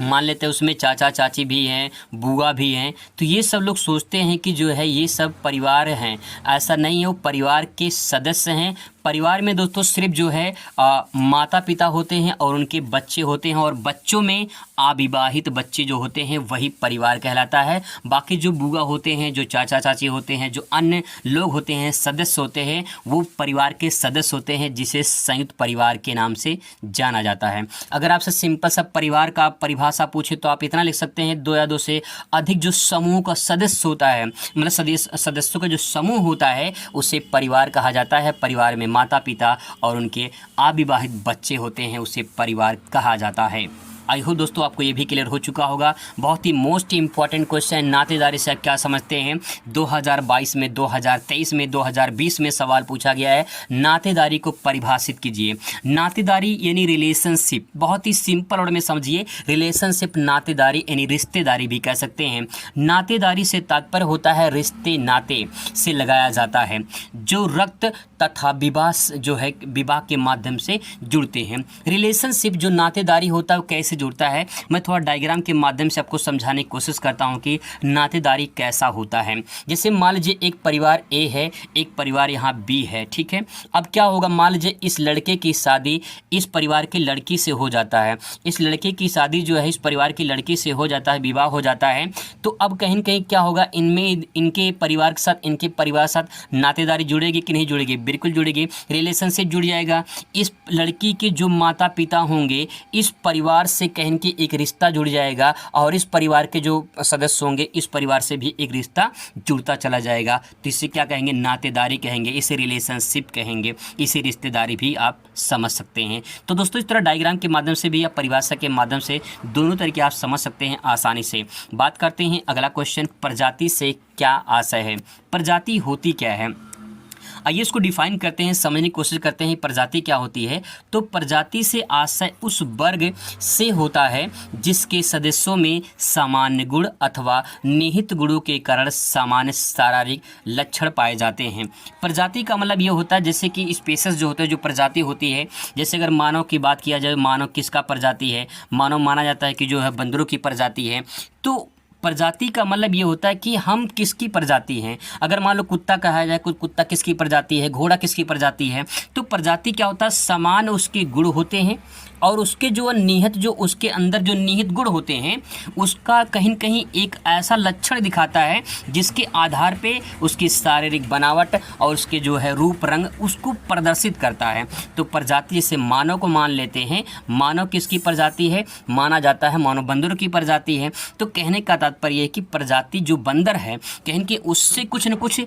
मान लेते हैं उसमें चाचा चाची भी हैं, बुआ भी हैं, तो ये सब लोग सोचते हैं कि जो है ये सब परिवार हैं। ऐसा नहीं है, वो परिवार के सदस्य हैं। परिवार में दोस्तों सिर्फ जो है माता पिता होते हैं और उनके बच्चे होते हैं, और बच्चों में अविवाहित बच्चे जो होते हैं वही परिवार कहलाता है। बाकी जो बुआ होते हैं, जो चाचा चाची होते हैं, जो अन्य लोग होते हैं, सदस्य होते हैं, वो परिवार के सदस्य होते हैं, जिसे संयुक्त परिवार के नाम से जाना जाता है। अगर आपसे सिंपल सा परिवार का परिभाषा पूछे तो आप इतना लिख सकते हैं, दो या दो से अधिक जो समूह का सदस्य होता है, मतलब सदस्यों का जो समूह होता है उसे परिवार कहा जाता है। परिवार में माता पिता और उनके अविवाहित बच्चे होते हैं, उसे परिवार कहा जाता है। आई होप दोस्तों आपको ये भी क्लियर हो चुका होगा। बहुत ही मोस्ट इंपॉर्टेंट क्वेश्चन, नातेदारी से आप क्या समझते हैं? 2022 में, 2023 में, 2020 में सवाल पूछा गया है, नातेदारी को परिभाषित कीजिए। नातेदारी यानी रिलेशनशिप, बहुत ही सिंपल वर्ड में समझिए, रिलेशनशिप नातेदारी यानी रिश्तेदारी भी कह सकते हैं। नातेदारी से तात्पर्य होता है रिश्ते नाते से लगाया जाता है, जो रक्त तथा विवाह जो है विवाह के माध्यम से जुड़ते हैं। रिलेशनशिप जो नातेदारी होता है वो कैसे से जुड़ता है। मैं थोड़ा डायग्राम के माध्यम से आपको समझाने की कोशिश करता हूँ कि नातेदारी कैसा होता है। जैसे मान लीजिए एक परिवार ए है, एक परिवार यहाँ बी है, ठीक है। अब क्या होगा, मान लीजिए इस लड़के की शादी इस परिवार की लड़की से हो जाता है, इस लड़के की शादी जो है इस परिवार की लड़की से हो जाता है, विवाह हो जाता है। तो अब कहीं न कहीं क्या होगा, इनमें इनके परिवार के साथ, इनके परिवार के साथ नातेदारी जुड़ेगी कि नहीं जुड़ेगी? बिल्कुल जुड़ेगी, रिलेशनशिप जुड़ जाएगा। इस लड़की के जो माता पिता होंगे, इस परिवार से कहीं के एक रिश्ता जुड़ जाएगा, और इस परिवार के जो सदस्य होंगे, इस परिवार से भी एक रिश्ता जुड़ता चला जाएगा। तो इसे क्या कहेंगे? नातेदारी कहेंगे, इसे रिलेशनशिप कहेंगे, इसे रिश्तेदारी भी आप समझ सकते हैं। तो दोस्तों इस तरह डायग्राम के माध्यम से भी या परिभाषा के माध्यम से दोनों तरीके आप समझ सकते हैं आसानी से। बात करते हैं अगला क्वेश्चन, प्रजाति से क्या आशय है? प्रजाति होती क्या है? आइए इसको डिफाइन करते हैं, समझने की कोशिश करते हैं प्रजाति क्या होती है। तो प्रजाति से आशय उस वर्ग से होता है जिसके सदस्यों में सामान्य गुण अथवा निहित गुणों के कारण सामान्य शारीरिक लक्षण पाए जाते हैं। प्रजाति का मतलब ये होता है जैसे कि स्पेसीज जो होते हैं, जो प्रजाति होती है, जैसे अगर मानव की बात किया जाए, मानव किसका प्रजाति है? मानव माना जाता है कि जो है बंदरों की प्रजाति है। तो प्रजाति का मतलब ये होता है कि हम किसकी प्रजाति हैं। अगर मान लो कुत्ता कहा जाए, कुत्ता किसकी प्रजाति है, घोड़ा किसकी प्रजाति है। तो प्रजाति क्या होता है? समान उसके गुण होते हैं, और उसके जो निहित, जो उसके अंदर जो निहित गुण होते हैं, उसका कहीं न कहीं एक ऐसा लक्षण दिखाता है जिसके आधार पे उसकी शारीरिक बनावट और उसके जो है रूप रंग उसको प्रदर्शित करता है। तो प्रजाति जैसे मानव को मान लेते हैं, मानव किसकी प्रजाति है? माना जाता है मानव बंदरों की प्रजाति है। तो कहने का तात्पर्य है कि प्रजाति जो बंदर है, कहीं कि उससे कुछ न कुछ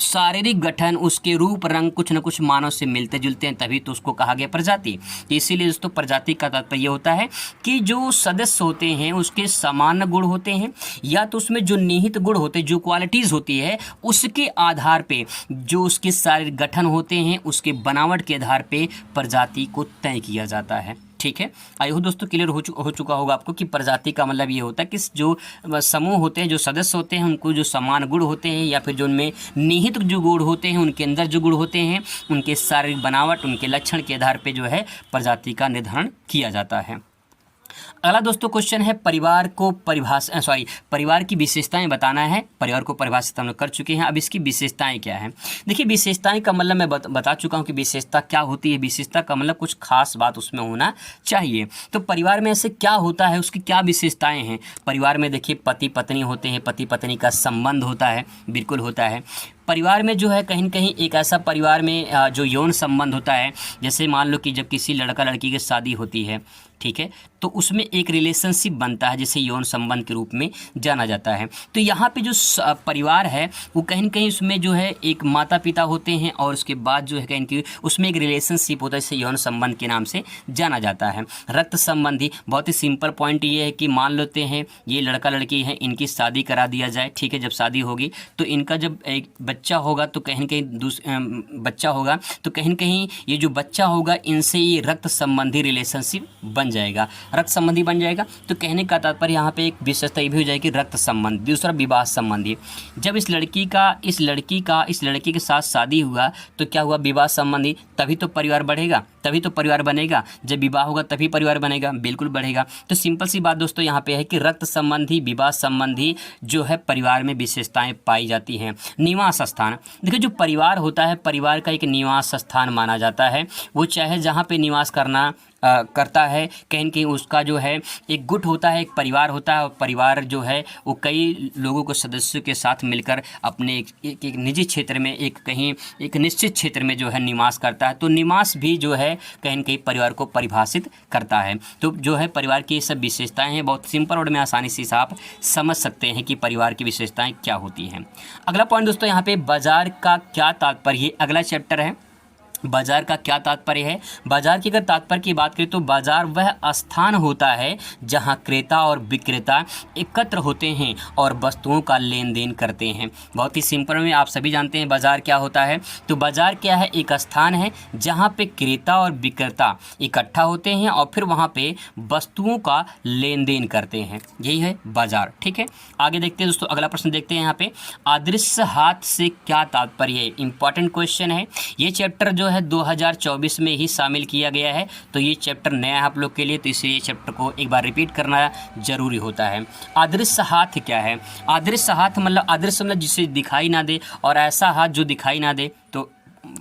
शारीरिक गठन, उसके रूप रंग कुछ न कुछ मानव से मिलते जुलते हैं, तभी तो उसको कहा गया प्रजाति। तो इसीलिए दोस्तों प्रजाति का तात्पर्य होता है कि जो सदस्य होते हैं उसके समान गुण होते हैं, या तो उसमें जो निहित गुण होते हैं, जो क्वालिटीज़ होती है, उसके आधार पे जो उसके शारीरिक गठन होते हैं, उसके बनावट के आधार पे प्रजाति को तय किया जाता है। ठीक है, आई होप दोस्तों क्लियर हो चुका होगा आपको कि प्रजाति का मतलब ये होता है कि जो समूह होते हैं, जो सदस्य होते हैं, उनको जो समान गुण होते हैं, या फिर जो उनमें निहित जो गुण होते हैं, उनके अंदर जो गुण होते हैं, उनके शारीरिक बनावट, उनके लक्षण के आधार पे जो है प्रजाति का निर्धारण किया जाता है। अगला दोस्तों क्वेश्चन है, परिवार की विशेषताएं बताना है। परिवार को परिभाषित हम लोग कर चुके हैं, अब इसकी विशेषताएं क्या है। देखिए विशेषताएं का मतलब मैं बता चुका हूं कि विशेषता क्या होती है। विशेषता का मतलब कुछ खास बात उसमें होना चाहिए। तो परिवार में ऐसे क्या होता है, उसकी क्या विशेषताएं हैं। परिवार में देखिए पति पत्नी होते हैं, पति पत्नी का संबंध होता है, बिल्कुल होता है। परिवार में जो है कहीं न कहीं एक ऐसा परिवार में जो यौन संबंध होता है, जैसे मान लो कि जब किसी लड़का लड़की की शादी होती है, ठीक है, तो उसमें एक रिलेशनशिप बनता है जिसे यौन संबंध के रूप में जाना जाता है। तो यहाँ पे जो परिवार है वो कहीं न कहीं उसमें जो है एक माता पिता होते हैं, और उसके बाद जो है कहीं कि उसमें एक रिलेशनशिप होता है जिसे यौन संबंध के नाम से जाना जाता है। रक्त संबंधी, बहुत ही सिंपल पॉइंट ये है कि मान लेते हैं ये लड़का लड़की है, इनकी शादी करा दिया जाए, ठीक है। जब शादी होगी तो इनका जब एक बच्चा होगा तो कहीं न कहीं बच्चा होगा तो कहीं न कहीं ये जो बच्चा होगा इनसे ये रक्त संबंधी रिलेशनशिप बन जाएगा, रक्त संबंधी बन जाएगा। तो कहने का तात्पर्य यहाँ पे एक विशेषता ये भी हो जाएगी रक्त संबंध। दूसरा विवाह संबंधी, जब इस लड़की के साथ शादी हुआ तो क्या हुआ? विवाह संबंधी, तभी तो परिवार बढ़ेगा, तभी तो परिवार बनेगा। जब विवाह होगा तभी परिवार बनेगा, बिल्कुल बढ़ेगा। तो सिंपल सी बात दोस्तों यहाँ पे है कि रक्त संबंधी, विवाह संबंधी जो है परिवार में विशेषताएं पाई जाती हैं। निवास स्थान, देखिए जो परिवार होता है, परिवार का एक निवास स्थान माना जाता है। वो चाहे जहाँ पे निवास करता है, कहीं न कहीं उसका जो है एक गुट होता है, एक परिवार होता है, और परिवार जो है वो कई लोगों को सदस्यों के साथ मिलकर अपने एक निजी क्षेत्र में, एक निश्चित क्षेत्र में जो है निवास करता है। तो निवास भी जो है कहीं न कहीं परिवार को परिभाषित करता है। तो जो है परिवार की ये सब विशेषताएं हैं, बहुत सिंपल और में आसानी से आप समझ सकते हैं कि परिवार की विशेषताएं क्या होती हैं। अगला पॉइंट दोस्तों यहाँ पे बाजार का क्या तात्पर्य, अगला चैप्टर है। बाजार का क्या तात्पर्य है? बाजार की अगर तात्पर्य की बात करें तो बाजार वह स्थान होता है जहां क्रेता और विक्रेता एकत्र होते हैं और वस्तुओं का लेन देन करते हैं। बहुत ही सिंपल में आप सभी जानते हैं बाजार क्या होता है। तो बाजार क्या है? एक स्थान है जहां पे क्रेता और विक्रेता इकट्ठा होते हैं और फिर वहां पे वस्तुओं का लेन देन करते हैं, यही है बाजार। ठीक है, आगे देखते हैं दोस्तों, अगला प्रश्न देखते हैं यहाँ पे, अदृश्य हाथ से क्या तात्पर्य है? इंपॉर्टेंट क्वेश्चन है। ये चैप्टर जो है 2024 में ही शामिल किया गया है। तो ये चैप्टर नया है आप लोग के लिए, तो इसलिए चैप्टर को एक बार रिपीट करना जरूरी होता है। अदृश्य हाथ क्या है? अदृश्य हाथ मतलब अदृश्य मतलब जिसे दिखाई ना दे, और ऐसा हाथ जो दिखाई ना दे। तो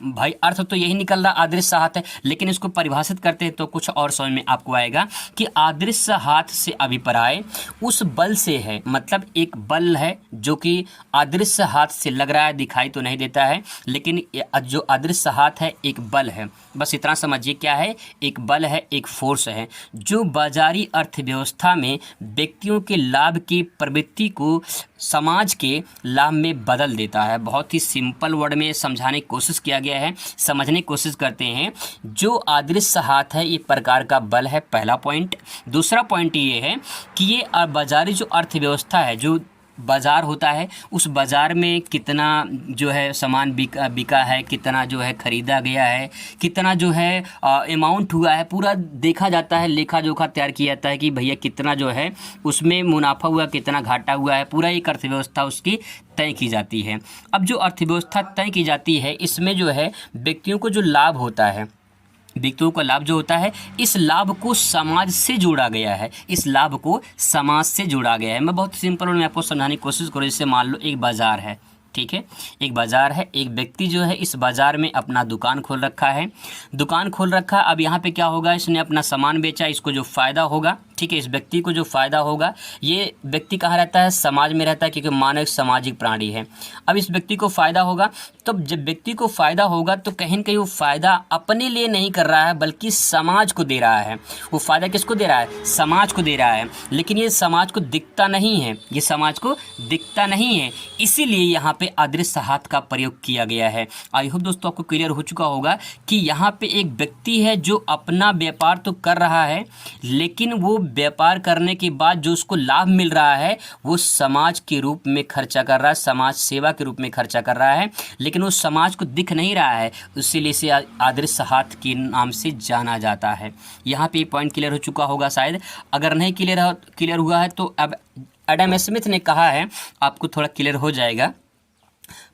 भाई अर्थ तो यही निकल रहा अदृश्य हाथ है, लेकिन इसको परिभाषित करते हैं तो कुछ और समझ में आपको आएगा कि अदृश्य हाथ से अभिप्राय उस बल से है। मतलब एक बल है जो कि अदृश्य हाथ से लग रहा है, दिखाई तो नहीं देता है, लेकिन जो अदृश्य हाथ है एक बल है। बस इतना समझिए क्या है, एक बल है, एक फोर्स है जो बाजारी अर्थव्यवस्था में व्यक्तियों के लाभ की प्रवृत्ति को समाज के लाभ में बदल देता है। बहुत ही सिंपल वर्ड में समझाने की कोशिश किया गया है, समझने की कोशिश करते हैं। जो अदृश्य हाथ है ये प्रकार का बल है, पहला पॉइंट। दूसरा पॉइंट ये है कि ये बाजारी जो अर्थव्यवस्था है, जो बाज़ार होता है, उस बाज़ार में कितना जो है सामान बिका है, कितना जो है ख़रीदा गया है, कितना जो है अमाउंट हुआ है, पूरा देखा जाता है, लेखा जोखा तैयार किया जाता है कि भैया कितना जो है उसमें मुनाफा हुआ, कितना घाटा हुआ है, पूरा एक अर्थव्यवस्था उसकी तय की जाती है। अब जो अर्थव्यवस्था तय की जाती है इसमें जो है व्यक्तियों को जो लाभ होता है, व्यक्तियों का लाभ जो होता है, इस लाभ को समाज से जोड़ा गया है, इस लाभ को समाज से जोड़ा गया है। मैं बहुत सिंपल में आपको समझाने की कोशिश करूँ। जैसे मान लो एक बाज़ार है, ठीक है, एक बाज़ार है, एक व्यक्ति जो है इस बाज़ार में अपना दुकान खोल रखा है, दुकान खोल रखा। अब यहाँ पे क्या होगा, इसने अपना सामान बेचा, इसको जो फ़ायदा होगा, ठीक है, इस व्यक्ति को जो फ़ायदा होगा, ये व्यक्ति कहाँ रहता है, समाज में रहता है, क्योंकि मानव एक सामाजिक प्राणी है। अब इस व्यक्ति को फ़ायदा होगा, तो जब व्यक्ति को फ़ायदा होगा तो कहीं न कहीं वो फ़ायदा अपने लिए नहीं कर रहा है बल्कि समाज को दे रहा है। वो फ़ायदा किसको दे रहा है, समाज को दे रहा है, लेकिन ये समाज को दिखता नहीं है, ये समाज को दिखता नहीं है, इसीलिए यहाँ पे अदृश्य हाथ का प्रयोग किया गया है। आई होप दोस्तों आपको क्लियर हो चुका होगा कि यहाँ पे एक व्यक्ति है जो अपना व्यापार तो कर रहा है, लेकिन वो व्यापार करने के बाद जो उसको लाभ मिल रहा है वो समाज के रूप में खर्चा कर रहा है, समाज सेवा के रूप में खर्चा कर रहा है, लेकिन वो समाज को दिख नहीं रहा है, इसीलिए इसे अदृश्य हाथ के नाम से जाना जाता है। यहाँ पे पॉइंट क्लियर हो चुका होगा शायद, अगर नहीं क्लियर हुआ है तो अब एडम स्मिथ ने कहा है, आपको थोड़ा क्लियर हो जाएगा।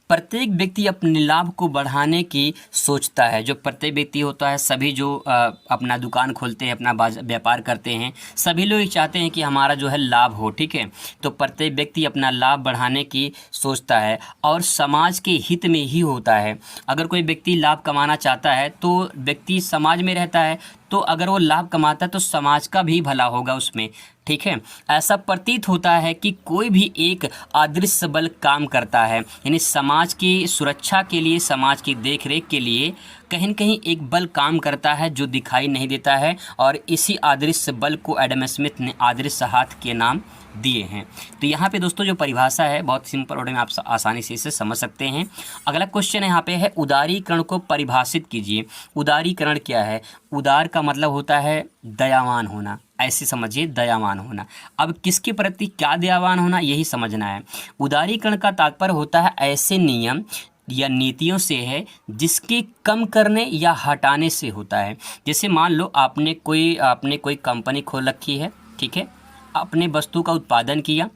प्रत्येक व्यक्ति अपने लाभ को बढ़ाने की सोचता है। जो प्रत्येक व्यक्ति होता है, सभी जो अपना दुकान खोलते हैं, अपना व्यापार करते हैं, सभी लोग चाहते हैं कि हमारा जो है लाभ हो, ठीक है। तो प्रत्येक व्यक्ति अपना लाभ बढ़ाने की सोचता है और समाज के हित में ही होता है। अगर कोई व्यक्ति लाभ कमाना चाहता है तो व्यक्ति समाज में रहता है, तो अगर वो लाभ कमाता है तो समाज का भी भला होगा उसमें, ठीक है। ऐसा प्रतीत होता है कि कोई भी एक अदृश्य बल काम करता है, यानी समाज की सुरक्षा के लिए, समाज की देखरेख के लिए कहीं न कहीं एक बल काम करता है जो दिखाई नहीं देता है, और इसी अदृश्य बल को एडम स्मिथ ने अदृश्य हाथ के नाम दिए हैं। तो यहाँ पे दोस्तों जो परिभाषा है बहुत सिंपल वर्ड में आप आसानी से इसे समझ सकते हैं। अगला क्वेश्चन यहाँ पे है, उदारीकरण को परिभाषित कीजिए। उदारीकरण क्या है? उदार का मतलब होता है दयावान होना, ऐसे समझिए, दयावान होना। अब किसके प्रति क्या दयावान होना, यही समझना है। उदारीकरण का तात्पर्य होता है ऐसे नियम या नीतियों से है जिसके कम करने या हटाने से होता है। जैसे मान लो आपने कोई कंपनी खोल रखी है, ठीक है, अपने वस्तु का उत्पादन किया।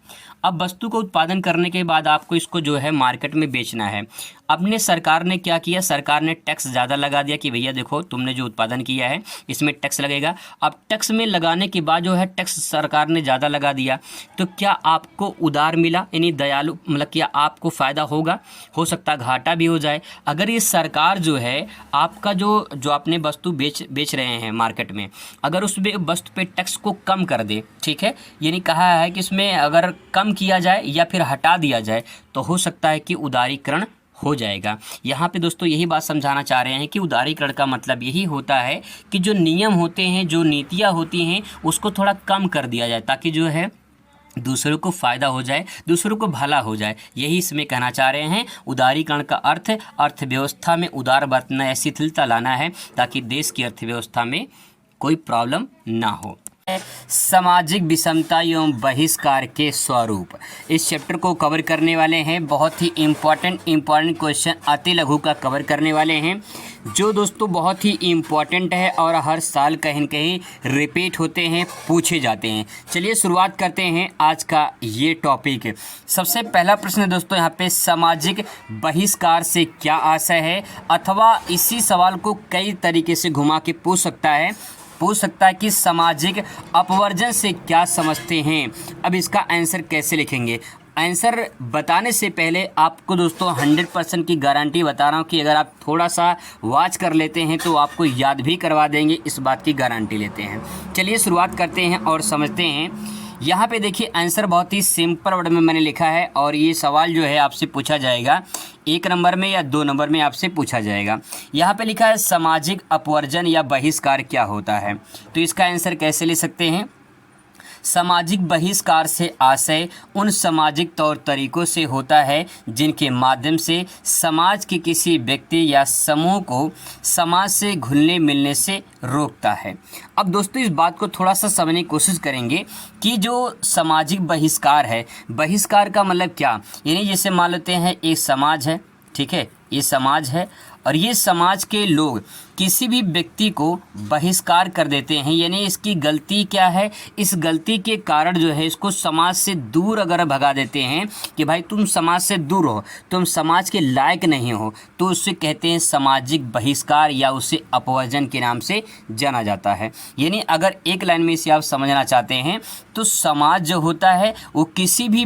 अब वस्तु को उत्पादन करने के बाद आपको इसको जो है मार्केट में बेचना है। अपने सरकार ने क्या किया, सरकार ने टैक्स ज़्यादा लगा दिया कि भैया देखो तुमने जो उत्पादन किया है इसमें टैक्स लगेगा। अब टैक्स में लगाने के बाद जो है टैक्स सरकार ने ज़्यादा लगा दिया, तो क्या आपको उदार मिला, यानी दयालु, मतलब क्या आपको फ़ायदा होगा? हो सकता है घाटा भी हो जाए। अगर ये सरकार जो है आपका जो आपने वस्तु बेच रहे हैं मार्केट में, अगर उस वस्तु पे टैक्स को कम कर दे, ठीक है, यानी कहा है कि इसमें अगर कम किया जाए या फिर हटा दिया जाए तो हो सकता है कि उदारीकरण हो जाएगा। यहाँ पे दोस्तों यही बात समझाना चाह रहे हैं कि उदारीकरण का मतलब यही होता है कि जो नियम होते हैं, जो नीतियाँ होती हैं, उसको थोड़ा कम कर दिया जाए ताकि जो है दूसरों को फ़ायदा हो जाए, दूसरों को भला हो जाए। यही इसमें कहना चाह रहे हैं। उदारीकरण का अर्थ अर्थव्यवस्था में उदार बरतना या शिथिलता लाना है ताकि देश की अर्थव्यवस्था में कोई प्रॉब्लम ना हो। सामाजिक विषमता एवं बहिष्कार के स्वरूप। इस चैप्टर को कवर करने वाले हैं, बहुत ही इम्पॉर्टेंट क्वेश्चन अति लघु का कवर करने वाले हैं, जो दोस्तों बहुत ही इम्पॉर्टेंट है और हर साल कहीं न कहीं रिपीट होते हैं, पूछे जाते हैं। चलिए शुरुआत करते हैं आज का ये टॉपिक। सबसे पहला प्रश्न दोस्तों यहाँ पे, सामाजिक बहिष्कार से क्या आशय है, अथवा इसी सवाल को कई तरीके से घुमा के पूछ सकता है कि सामाजिक अपवर्जन से क्या समझते हैं। अब इसका आंसर कैसे लिखेंगे? आंसर बताने से पहले आपको दोस्तों 100% की गारंटी बता रहा हूँ कि अगर आप थोड़ा सा वॉच कर लेते हैं तो आपको याद भी करवा देंगे, इस बात की गारंटी लेते हैं। चलिए शुरुआत करते हैं और समझते हैं। यहाँ पे देखिए आंसर बहुत ही सिंपल वर्ड में मैंने लिखा है, और ये सवाल जो है आपसे पूछा जाएगा 1 नंबर में या 2 नंबर में आपसे पूछा जाएगा। यहाँ पे लिखा है सामाजिक अपवर्जन या बहिष्कार क्या होता है, तो इसका आंसर कैसे ले सकते हैं? सामाजिक बहिष्कार से आशय उन सामाजिक तौर तरीकों से होता है जिनके माध्यम से समाज के किसी व्यक्ति या समूह को समाज से घुलने मिलने से रोकता है। अब दोस्तों इस बात को थोड़ा सा समझने की कोशिश करेंगे कि जो सामाजिक बहिष्कार है, बहिष्कार का मतलब क्या, यानी जैसे मान लेते हैं एक समाज है, ठीक है, ये समाज है और ये समाज के लोग किसी भी व्यक्ति को बहिष्कार कर देते हैं, यानी इसकी गलती क्या है, इस गलती के कारण जो है इसको समाज से दूर अगर भगा देते हैं कि भाई तुम समाज से दूर हो, तुम समाज के लायक नहीं हो, तो उससे कहते हैं सामाजिक बहिष्कार या उसे अपवर्जन के नाम से जाना जाता है। यानी अगर एक लाइन में इसे आप समझना चाहते हैं तो समाज जो होता है वो किसी भी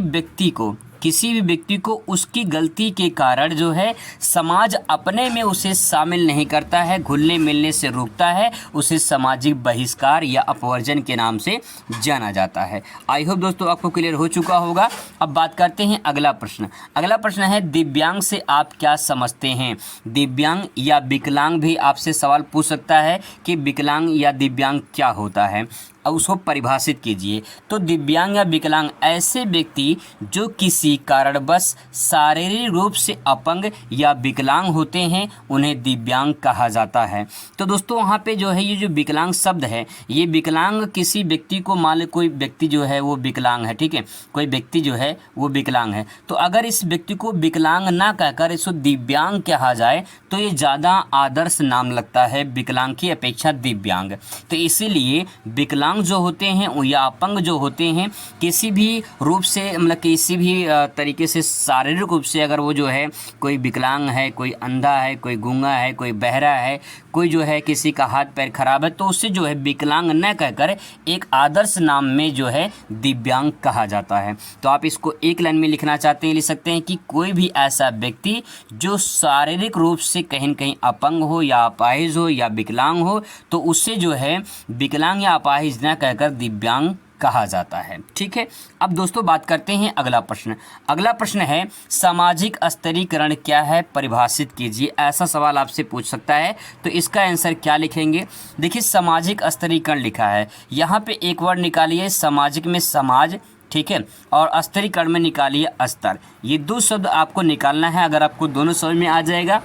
व्यक्ति को उसकी गलती के कारण जो है समाज अपने में उसे शामिल नहीं करता है, घुलने मिलने से रोकता है, उसे सामाजिक बहिष्कार या अपवर्जन के नाम से जाना जाता है। आई होप दोस्तों आपको क्लियर हो चुका होगा। अब बात करते हैं अगला प्रश्न। अगला प्रश्न है दिव्यांग से आप क्या समझते हैं? दिव्यांग या विकलांग भी आपसे सवाल पूछ सकता है कि विकलांग या दिव्यांग क्या होता है, अब उसको परिभाषित कीजिए। तो दिव्यांग या विकलांग ऐसे व्यक्ति जो किसी कारणवश शारीरिक रूप से अपंग या विकलांग होते हैं, उन्हें दिव्यांग कहा जाता है। तो दोस्तों वहाँ पे जो है ये जो विकलांग शब्द है, ये विकलांग किसी व्यक्ति को, मान लो कोई व्यक्ति जो है वो विकलांग है, ठीक है, कोई व्यक्ति जो है वो विकलांग है, तो अगर इस व्यक्ति को विकलांग ना कहकर इसको दिव्यांग कहा जाए तो ये ज़्यादा आदर्श नाम लगता है विकलांग की अपेक्षा दिव्यांग। तो इसीलिए विकलांग जो होते हैं या अपंग जो होते हैं किसी भी रूप से, मतलब किसी भी तरीके से शारीरिक रूप से, अगर वो जो है कोई विकलांग है, कोई अंधा है, कोई गूंगा है, कोई बहरा है, कोई जो है किसी का हाथ पैर खराब है, तो उससे जो है विकलांग न कहकर एक आदर्श नाम में जो है दिव्यांग कहा जाता है। तो आप इसको एक लाइन में लिखना चाहते हैं, लिख सकते हैं कि कोई भी ऐसा व्यक्ति जो शारीरिक रूप से कहीं न कहीं अपंग हो या अपाहिज हो या विकलांग हो, तो उससे जो है विकलांग या अपाहिज न कहकर दिव्यांग कहा जाता है। ठीक है, अब दोस्तों बात करते हैं अगला प्रश्न। अगला प्रश्न है सामाजिक स्तरीकरण क्या है, परिभाषित कीजिए। ऐसा सवाल आपसे पूछ सकता है, तो इसका आंसर क्या लिखेंगे? देखिए सामाजिक स्तरीकरण लिखा है, यहाँ पे एक वर्ड निकालिए, सामाजिक में समाज, ठीक है, और स्तरीकरण में निकालिए स्तर। ये 2 शब्द आपको निकालना है। अगर आपको दोनों समझ में आ जाएगा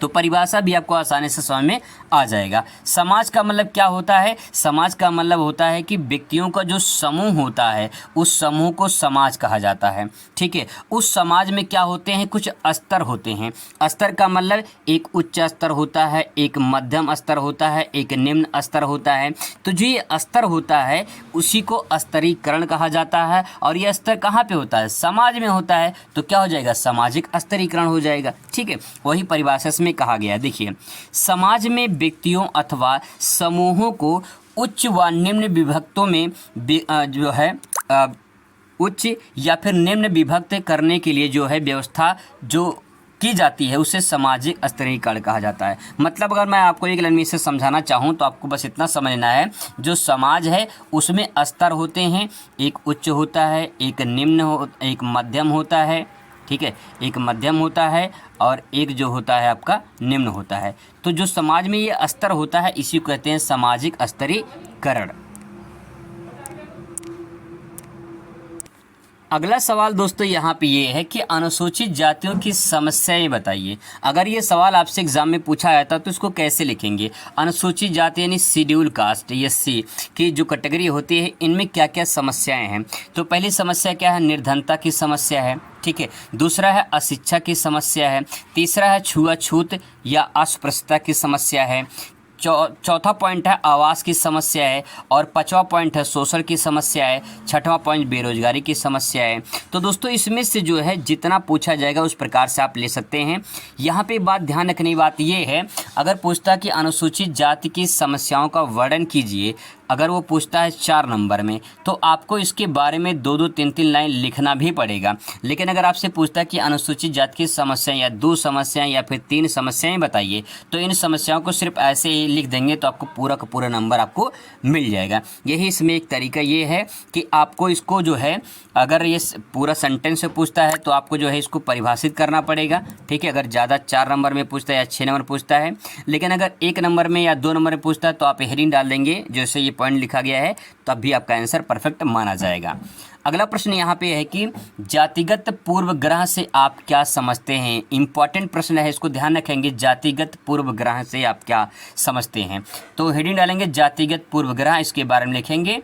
तो परिभाषा भी आपको आसानी से समझ में आ जाएगा। समाज का मतलब क्या होता है? समाज का मतलब होता है कि व्यक्तियों का जो समूह होता है उस समूह को समाज कहा जाता है। ठीक है, उस समाज में क्या होते हैं, कुछ स्तर होते हैं। स्तर का मतलब एक उच्च स्तर होता है, एक मध्यम स्तर होता है, एक निम्न स्तर होता है। तो जो ये स्तर होता है उसी को स्तरीकरण कहा जाता है। और ये स्तर कहाँ पे होता है? समाज में होता है। तो क्या हो जाएगा? सामाजिक स्तरीकरण हो जाएगा। ठीक है, वही परिभाषा में कहा गया है। देखिए समाज में व्यक्तियों अथवा समूहों को उच्च व निम्न विभक्तों में जो है उच्च या फिर निम्न विभक्त करने के लिए जो है व्यवस्था जो की जाती है उसे सामाजिक स्तरीकरण कहा जाता है। मतलब अगर मैं आपको एक लाइन में इसे समझाना चाहूँ तो आपको बस इतना समझना है, जो समाज है उसमें स्तर होते हैं, एक उच्च होता है, एक निम्न एक मध्यम होता है। ठीक है, एक मध्यम होता है और एक जो होता है आपका निम्न होता है। तो जो समाज में ये स्तर होता है इसी को कहते हैं सामाजिक स्तरीकरण। अगला सवाल दोस्तों यहाँ पे ये है कि अनुसूचित जातियों की समस्याएं बताइए। अगर ये सवाल आपसे एग्जाम में पूछा जाता तो इसको कैसे लिखेंगे? अनुसूचित जाति यानी शेड्यूल कास्ट एससी की जो कैटेगरी होती है, इनमें क्या क्या समस्याएं हैं? तो पहली समस्या क्या है? निर्धनता की समस्या है, ठीक है। दूसरा है अशिक्षा की समस्या है। तीसरा है छुआछूत या अस्पृश्यता की समस्या है। चौथा पॉइंट है आवास की समस्या है। और पांचवा पॉइंट है शोषण की समस्या है। छठवां पॉइंट बेरोजगारी की समस्या है। तो दोस्तों इसमें से जो है जितना पूछा जाएगा उस प्रकार से आप ले सकते हैं। यहाँ पे बात ध्यान रखने की बात ये है, अगर पूछता कि अनुसूचित जाति की समस्याओं का वर्णन कीजिए, अगर वो पूछता है 4 नंबर में, तो आपको इसके बारे में 2-2, 3-3 लाइन लिखना भी पड़ेगा। लेकिन अगर आपसे पूछता है कि अनुसूचित जाति की समस्याएं या 2 समस्याएं या फिर 3 समस्याएं बताइए, तो इन समस्याओं को सिर्फ ऐसे ही लिख देंगे तो आपको पूरा का पूरा नंबर आपको मिल जाएगा। यही इसमें एक तरीका ये है कि आपको इसको जो है, अगर ये पूरा सेंटेंस से पूछता है तो आपको जो है इसको परिभाषित करना पड़ेगा, ठीक है। अगर ज़्यादा 4 नंबर में पूछता है या 6 नंबर पूछता है, लेकिन अगर 1 नंबर में या 2 नंबर में पूछता है तो आप हेडिंग डाल देंगे जैसे ये पॉइंट लिखा गया है, तब भी आपका आंसर परफेक्ट माना जाएगा। अगला प्रश्न यहाँ पे है कि जातिगत पूर्वग्रह से आप क्या समझते हैं? इंपॉर्टेंट प्रश्न है, इसको ध्यान रखेंगे। जातिगत पूर्वग्रह से आप क्या समझते हैं? तो हेडिंग डालेंगे जातिगत पूर्वग्रह, इसके बारे में लिखेंगे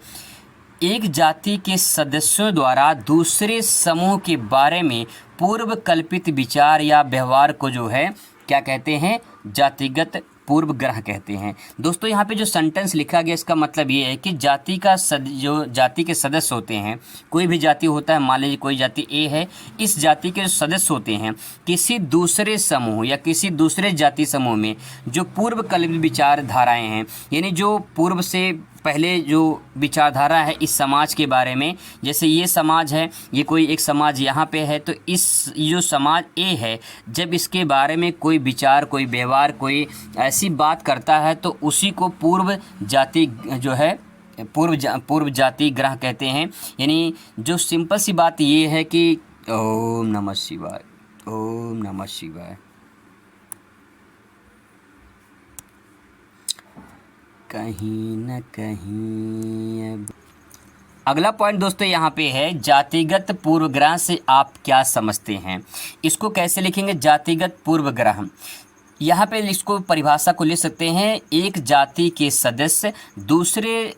एक जाति के सदस्यों द्वारा दूसरे समूह के बारे में पूर्व कल्पित विचार या व्यवहार को जो है क्या कहते हैं? जातिगत पूर्वग्रह कहते हैं। दोस्तों यहाँ पे जो सेंटेंस लिखा गया इसका मतलब ये है कि जाति का जो जाति के सदस्य होते हैं, कोई भी जाति होता है, मान लीजिए कोई जाति ए है, इस जाति के जो सदस्य होते हैं किसी दूसरे समूह या किसी दूसरे जाति समूह में जो पूर्व कल्पित विचारधाराएं हैं, यानी जो पूर्व से पहले जो विचारधारा है इस समाज के बारे में, जैसे ये समाज है, ये कोई एक समाज यहाँ पे है, तो इस जो समाज ए है, जब इसके बारे में कोई विचार, कोई व्यवहार, कोई ऐसी बात करता है तो उसी को पूर्व जाति जो है पूर्व जाति ग्रह कहते हैं। यानी जो सिंपल सी बात ये है कि ओम नमः शिवाय, ओम नमः शिवाय। कहीं न कहीं अब अगला पॉइंट दोस्तों यहाँ पे है जातिगत पूर्वग्रह से आप क्या समझते हैं? इसको कैसे लिखेंगे? जातिगत पूर्वग्रह, यहाँ पे इसको परिभाषा को ले सकते हैं, एक जाति के सदस्य दूसरे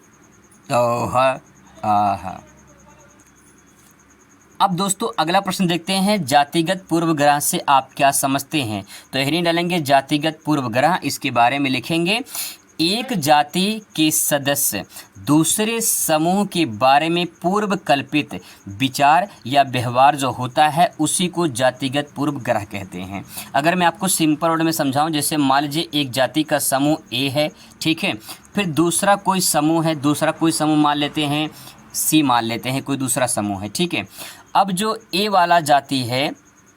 अब दोस्तों अगला प्रश्न देखते हैं, जातिगत पूर्वग्रह से आप क्या समझते हैं? तो हेडिंग डालेंगे जातिगत पूर्वग्रह, इसके बारे में लिखेंगे एक जाति के सदस्य दूसरे समूह के बारे में पूर्व कल्पित विचार या व्यवहार जो होता है उसी को जातिगत पूर्वग्रह कहते हैं। अगर मैं आपको सिंपल वर्ड में समझाऊं, जैसे मान लीजिए एक जाति का समूह ए है, ठीक है, फिर दूसरा कोई समूह है, दूसरा कोई समूह मान लेते हैं सी, मान लेते हैं कोई दूसरा समूह है, ठीक है। अब जो ए वाला जाति है,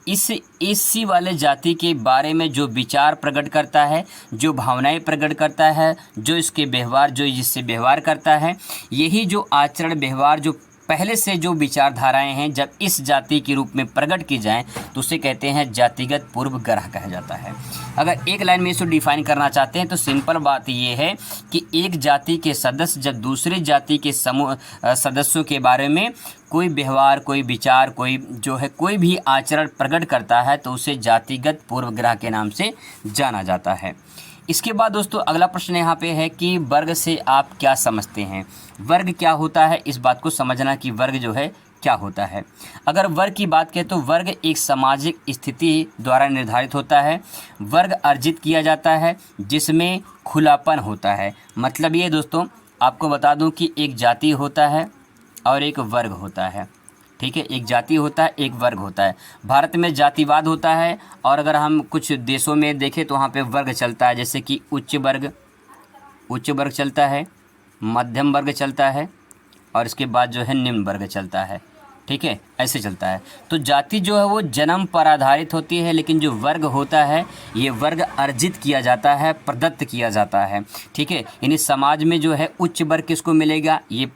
इस सी वाले जाति के बारे में जो विचार प्रकट करता है, जो भावनाएं प्रकट करता है, जो इसके व्यवहार, जो जिससे व्यवहार करता है, यही जो आचरण व्यवहार जो पहले से जो विचारधाराएं हैं जब इस जाति के रूप में प्रकट की जाएं तो उसे कहते हैं जातिगत पूर्वग्रह कहा जाता है। अगर एक लाइन में इसको डिफाइन करना चाहते हैं तो सिंपल बात ये है कि एक जाति के सदस्य जब दूसरे जाति के समूह सदस्यों के बारे में कोई व्यवहार, कोई विचार, कोई जो है कोई भी आचरण प्रकट करता है तो उसे जातिगत पूर्वग्रह के नाम से जाना जाता है। इसके बाद दोस्तों अगला प्रश्न यहाँ पे है कि वर्ग से आप क्या समझते हैं? वर्ग क्या होता है, इस बात को समझना कि वर्ग जो है क्या होता है। अगर वर्ग की बात करें तो वर्ग एक सामाजिक स्थिति द्वारा निर्धारित होता है। वर्ग अर्जित किया जाता है जिसमें खुलापन होता है। मतलब ये दोस्तों आपको बता दूं कि एक जाति होता है और एक वर्ग होता है, ठीक है। एक जाति होता है, एक वर्ग होता है। भारत में जातिवाद होता है और अगर हम कुछ देशों में देखें तो वहाँ पे वर्ग चलता है, जैसे कि उच्च वर्ग चलता है, मध्यम वर्ग चलता है और इसके बाद जो है निम्न वर्ग चलता है, ठीक है, ऐसे चलता है। तो जाति जो है वो जन्म पर आधारित होती है, लेकिन जो वर्ग होता है ये वर्ग अर्जित किया जाता है, प्रदत्त किया जाता है, ठीक है। यानी समाज में जो है उच्च वर्ग किसको मिलेगा? ये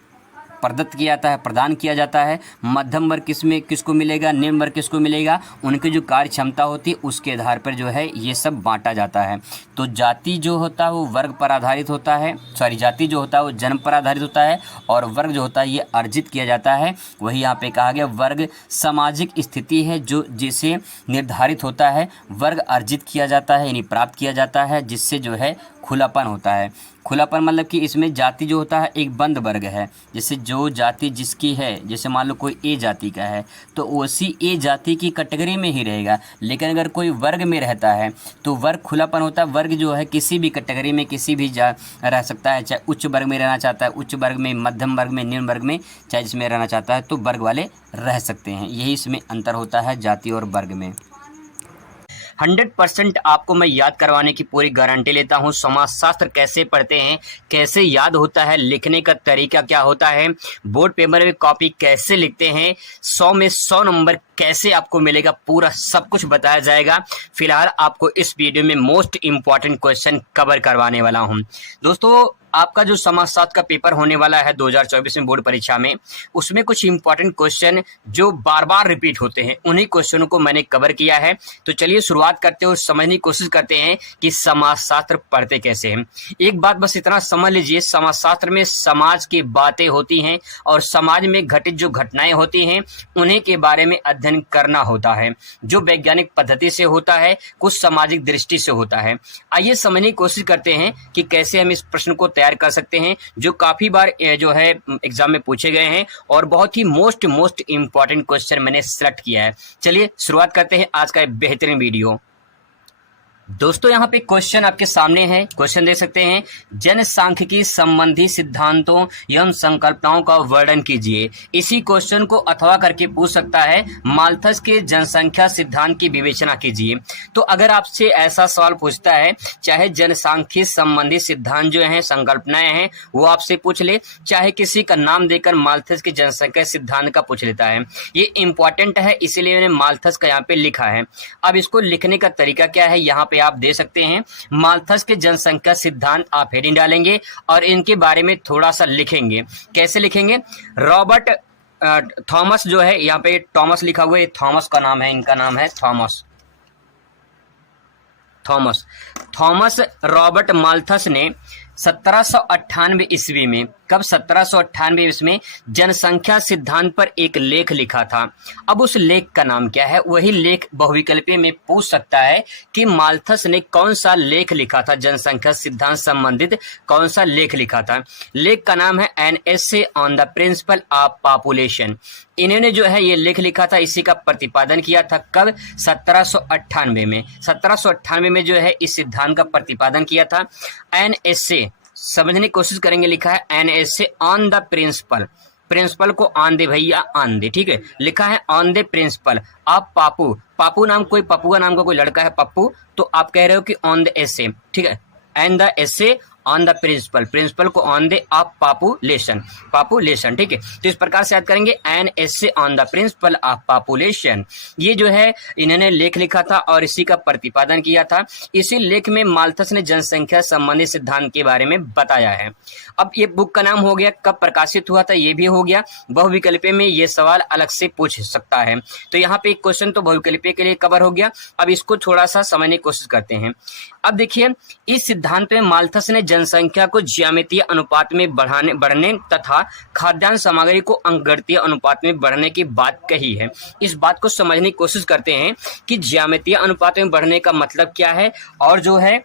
प्रदत्त किया जाता है, प्रदान किया जाता है। मध्यम वर्ग किसमें किसको मिलेगा, निम्न वर्ग किसको मिलेगा, उनकी जो कार्य क्षमता होती है उसके आधार पर जो है ये सब बांटा जाता है। तो जाति जो होता है वो वर्ग पर आधारित होता है, जाति जो होता है वो जन्म पर आधारित होता है, और वर्ग जो होता है ये अर्जित किया जाता है। वही यहाँ पे कहा गया, वर्ग सामाजिक स्थिति है जो जिसे निर्धारित होता है, वर्ग अर्जित किया जाता है यानी प्राप्त किया जाता है, जिससे जो है खुलापन होता है। खुलापन मतलब कि इसमें जाति जो होता है एक बंद वर्ग है, जैसे जो जाति जिसकी है, जैसे मान लो कोई ए जाति का है तो उसी ए जाति की कैटेगरी में ही रहेगा। लेकिन अगर कोई वर्ग में रहता है तो वर्ग खुलापन होता है, वर्ग जो है किसी भी कैटेगरी में किसी भी रह सकता है, चाहे उच्च वर्ग में रहना चाहता है, उच्च वर्ग में, मध्यम वर्ग में, निम्न वर्ग में, चाहे जिसमें रहना चाहता है तो वर्ग वाले रह सकते हैं। यही इसमें अंतर होता है जाति और वर्ग में। 100% आपको मैं याद करवाने की पूरी गारंटी लेता हूँ। समाजशास्त्र कैसे पढ़ते हैं, कैसे याद होता है, लिखने का तरीका क्या होता है, बोर्ड पेपर में कॉपी कैसे लिखते हैं, 100 में 100 नंबर कैसे आपको मिलेगा, पूरा सब कुछ बताया जाएगा। फिलहाल आपको इस वीडियो में मोस्ट इम्पॉर्टेंट क्वेश्चन कवर करवाने वाला हूँ। दोस्तों आपका जो समाजशास्त्र का पेपर होने वाला है 2024 में बोर्ड परीक्षा में, उसमें कुछ इंपॉर्टेंट क्वेश्चन जो बार बार रिपीट होते हैं उन्हीं क्वेश्चनों को मैंने कवर किया है। तो चलिए शुरुआत करते हुए समझने की कोशिश करते हैं कि समाजशास्त्र पढ़ते कैसे हैं। एक बात बस इतना समझ लीजिए, समाजशास्त्र में समाज की बातें होती हैं और समाज में घटित जो घटनाएं होती हैं उन्हीं के बारे में अध्ययन करना होता है, जो वैज्ञानिक पद्धति से होता है, कुछ सामाजिक दृष्टि से होता है। आइए समझने की कोशिश करते हैं कि कैसे हम इस प्रश्न को तैयार कर सकते हैं, जो काफी बार जो है एग्जाम में पूछे गए हैं और बहुत ही मोस्ट इंपॉर्टेंट क्वेश्चन मैंने सेलेक्ट किया है। चलिए शुरुआत करते हैं आज का बेहतरीन वीडियो। दोस्तों यहाँ पे क्वेश्चन आपके सामने है, क्वेश्चन देख सकते हैं, जनसांख्यिकी संबंधी सिद्धांतों एवं संकल्पनाओं का वर्णन कीजिए। इसी क्वेश्चन को अथवा करके पूछ सकता है, माल्थस के जनसंख्या सिद्धांत की विवेचना कीजिए। तो अगर आपसे ऐसा सवाल पूछता है, चाहे जनसांख्यिकी संबंधी सिद्धांत जो है, संकल्पनाएं हैं, वो आपसे पूछ ले, चाहे किसी का नाम देकर माल्थस के जनसंख्या सिद्धांत का पूछ लेता है, ये इंपॉर्टेंट है, इसीलिए मैंने माल्थस का यहाँ पे लिखा है। अब इसको लिखने का तरीका क्या है, यहाँ पे आप दे सकते हैं, माल्थस के जनसंख्या सिद्धांत आप हेडिंग डालेंगे और इनके बारे में थोड़ा सा लिखेंगे। कैसे लिखेंगे, रॉबर्ट थॉमस जो है, यहाँ पे थॉमस लिखा हुआ है, थॉमस का नाम है, इनका नाम है थॉमस रॉबर्ट माल्थस ने 1798 ईस्वी में, कब 1798 ईस्वी में जनसंख्या सिद्धांत पर एक लेख लिखा था। अब उस लेख का नाम क्या है, वही लेख बहुविकल्पीय में पूछ सकता है कि माल्थस ने कौन सा लेख लिखा था, जनसंख्या सिद्धांत संबंधित कौन सा लेख लिखा था। लेख का नाम है an essay on the principle of population. इन्होंने जो है ये लेख लिखा था, इसी का प्रतिपादन किया था, कब 1798 में। 1798 में जो है इस सिद्धांत का प्रतिपादन किया था। एन एसे समझने की कोशिश करेंगे, लिखा है an essay on the principle, principle को ऑन दे भैया, ऑन दे, ठीक है, लिखा है ऑन द प्रिंसिपल आप पापू नाम, कोई पप्पू का नाम का कोई लड़का है पप्पू, तो आप कह रहे हो कि ऑन द एसे, ठीक है, and the essay on the principle को ऑन दे ऑफ पॉपुलेशन, ठीक है। तो इस प्रकार से याद करेंगे, an essay on the principle of population. ये जो है इन्होंने लेख लिखा था और इसी का प्रतिपादन किया था। इसी लेख में माल्थस ने जनसंख्या संबंधी सिद्धांत के बारे में बताया है। अब ये बुक का नाम हो गया, कब प्रकाशित हुआ था ये भी हो गया। बहुविकल्पीय में ये सवाल अलग से पूछ सकता है, तो यहाँ पे एक क्वेश्चन तो बहुविकल्पीय के लिए कवर हो गया। अब इसको थोड़ा सा समझने की कोशिश करते हैं। अब देखिए, इस सिद्धांत में माल्थस ने जनसंख्या को ज्यामितीय अनुपात में बढ़ने तथा खाद्यान्न सामग्री को अंकगणितीय अनुपात में बढ़ने की बात कही है। इस बात को समझने की कोशिश करते हैं कि ज्यामितीय अनुपात में बढ़ने का मतलब क्या है और जो है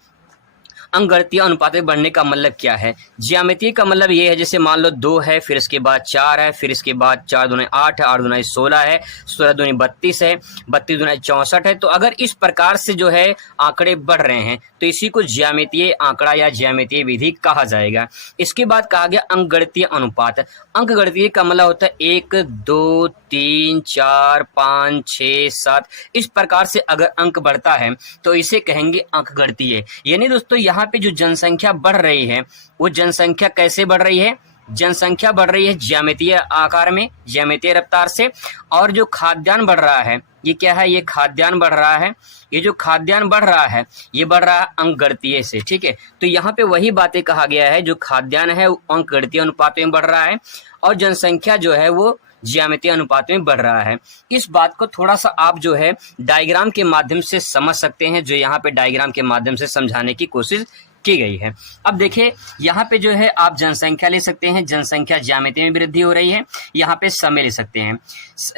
अंकगणितीय अनुपात में बढ़ने का मतलब क्या है। ज्यामितीय का मतलब ये है, जैसे मान लो 2 है, फिर इसके बाद 4 है, फिर इसके बाद 4 दूनी 8 है, 8 दूनी 16 है, 16 दूनी 32 है, 32 दूनी 64 है। तो अगर इस प्रकार से जो है आंकड़े बढ़ रहे हैं तो इसी को ज्यामितीय आंकड़ा या ज्यामितीय विधि कहा जाएगा। इसके बाद कहा गया अंकगणितीय अनुपात। अंकगणितीय का मतलब होता है 1 2 3 4 5 6 7, इस प्रकार से अगर अंक बढ़ता है तो इसे कहेंगे अंकगणितीय। यानी दोस्तों यहाँ पे जो जनसंख्या बढ़ रही है वो जनसंख्या कैसे बढ़ रही है, जनसंख्या बढ़ रही है ज्यामितीय आकार में, ज्यामितीय रफ्तार से, और जो खाद्यान्न बढ़ रहा है ये क्या है, ये खाद्यान्न बढ़ रहा है। ये जो खाद्यान्न बढ़ रहा है ये बढ़ रहा है अंकगणितीय से, ठीक है। तो यहाँ पे वही बातें कहा गया है, जो खाद्यान्न है वो अंकगणितीय अनुपात में बढ़ रहा है और जनसंख्या जो है वो ज्यामितीय अनुपात में बढ़ रहा है। इस बात को थोड़ा सा आप जो है डायग्राम के माध्यम से समझ सकते हैं, जो यहाँ पे डायग्राम के माध्यम से समझाने की कोशिश की गई है। अब देखिए यहाँ पे जो है आप जनसंख्या ले सकते हैं, जनसंख्या ज्यामितीय में वृद्धि हो रही है। यहाँ पे समय ले सकते हैं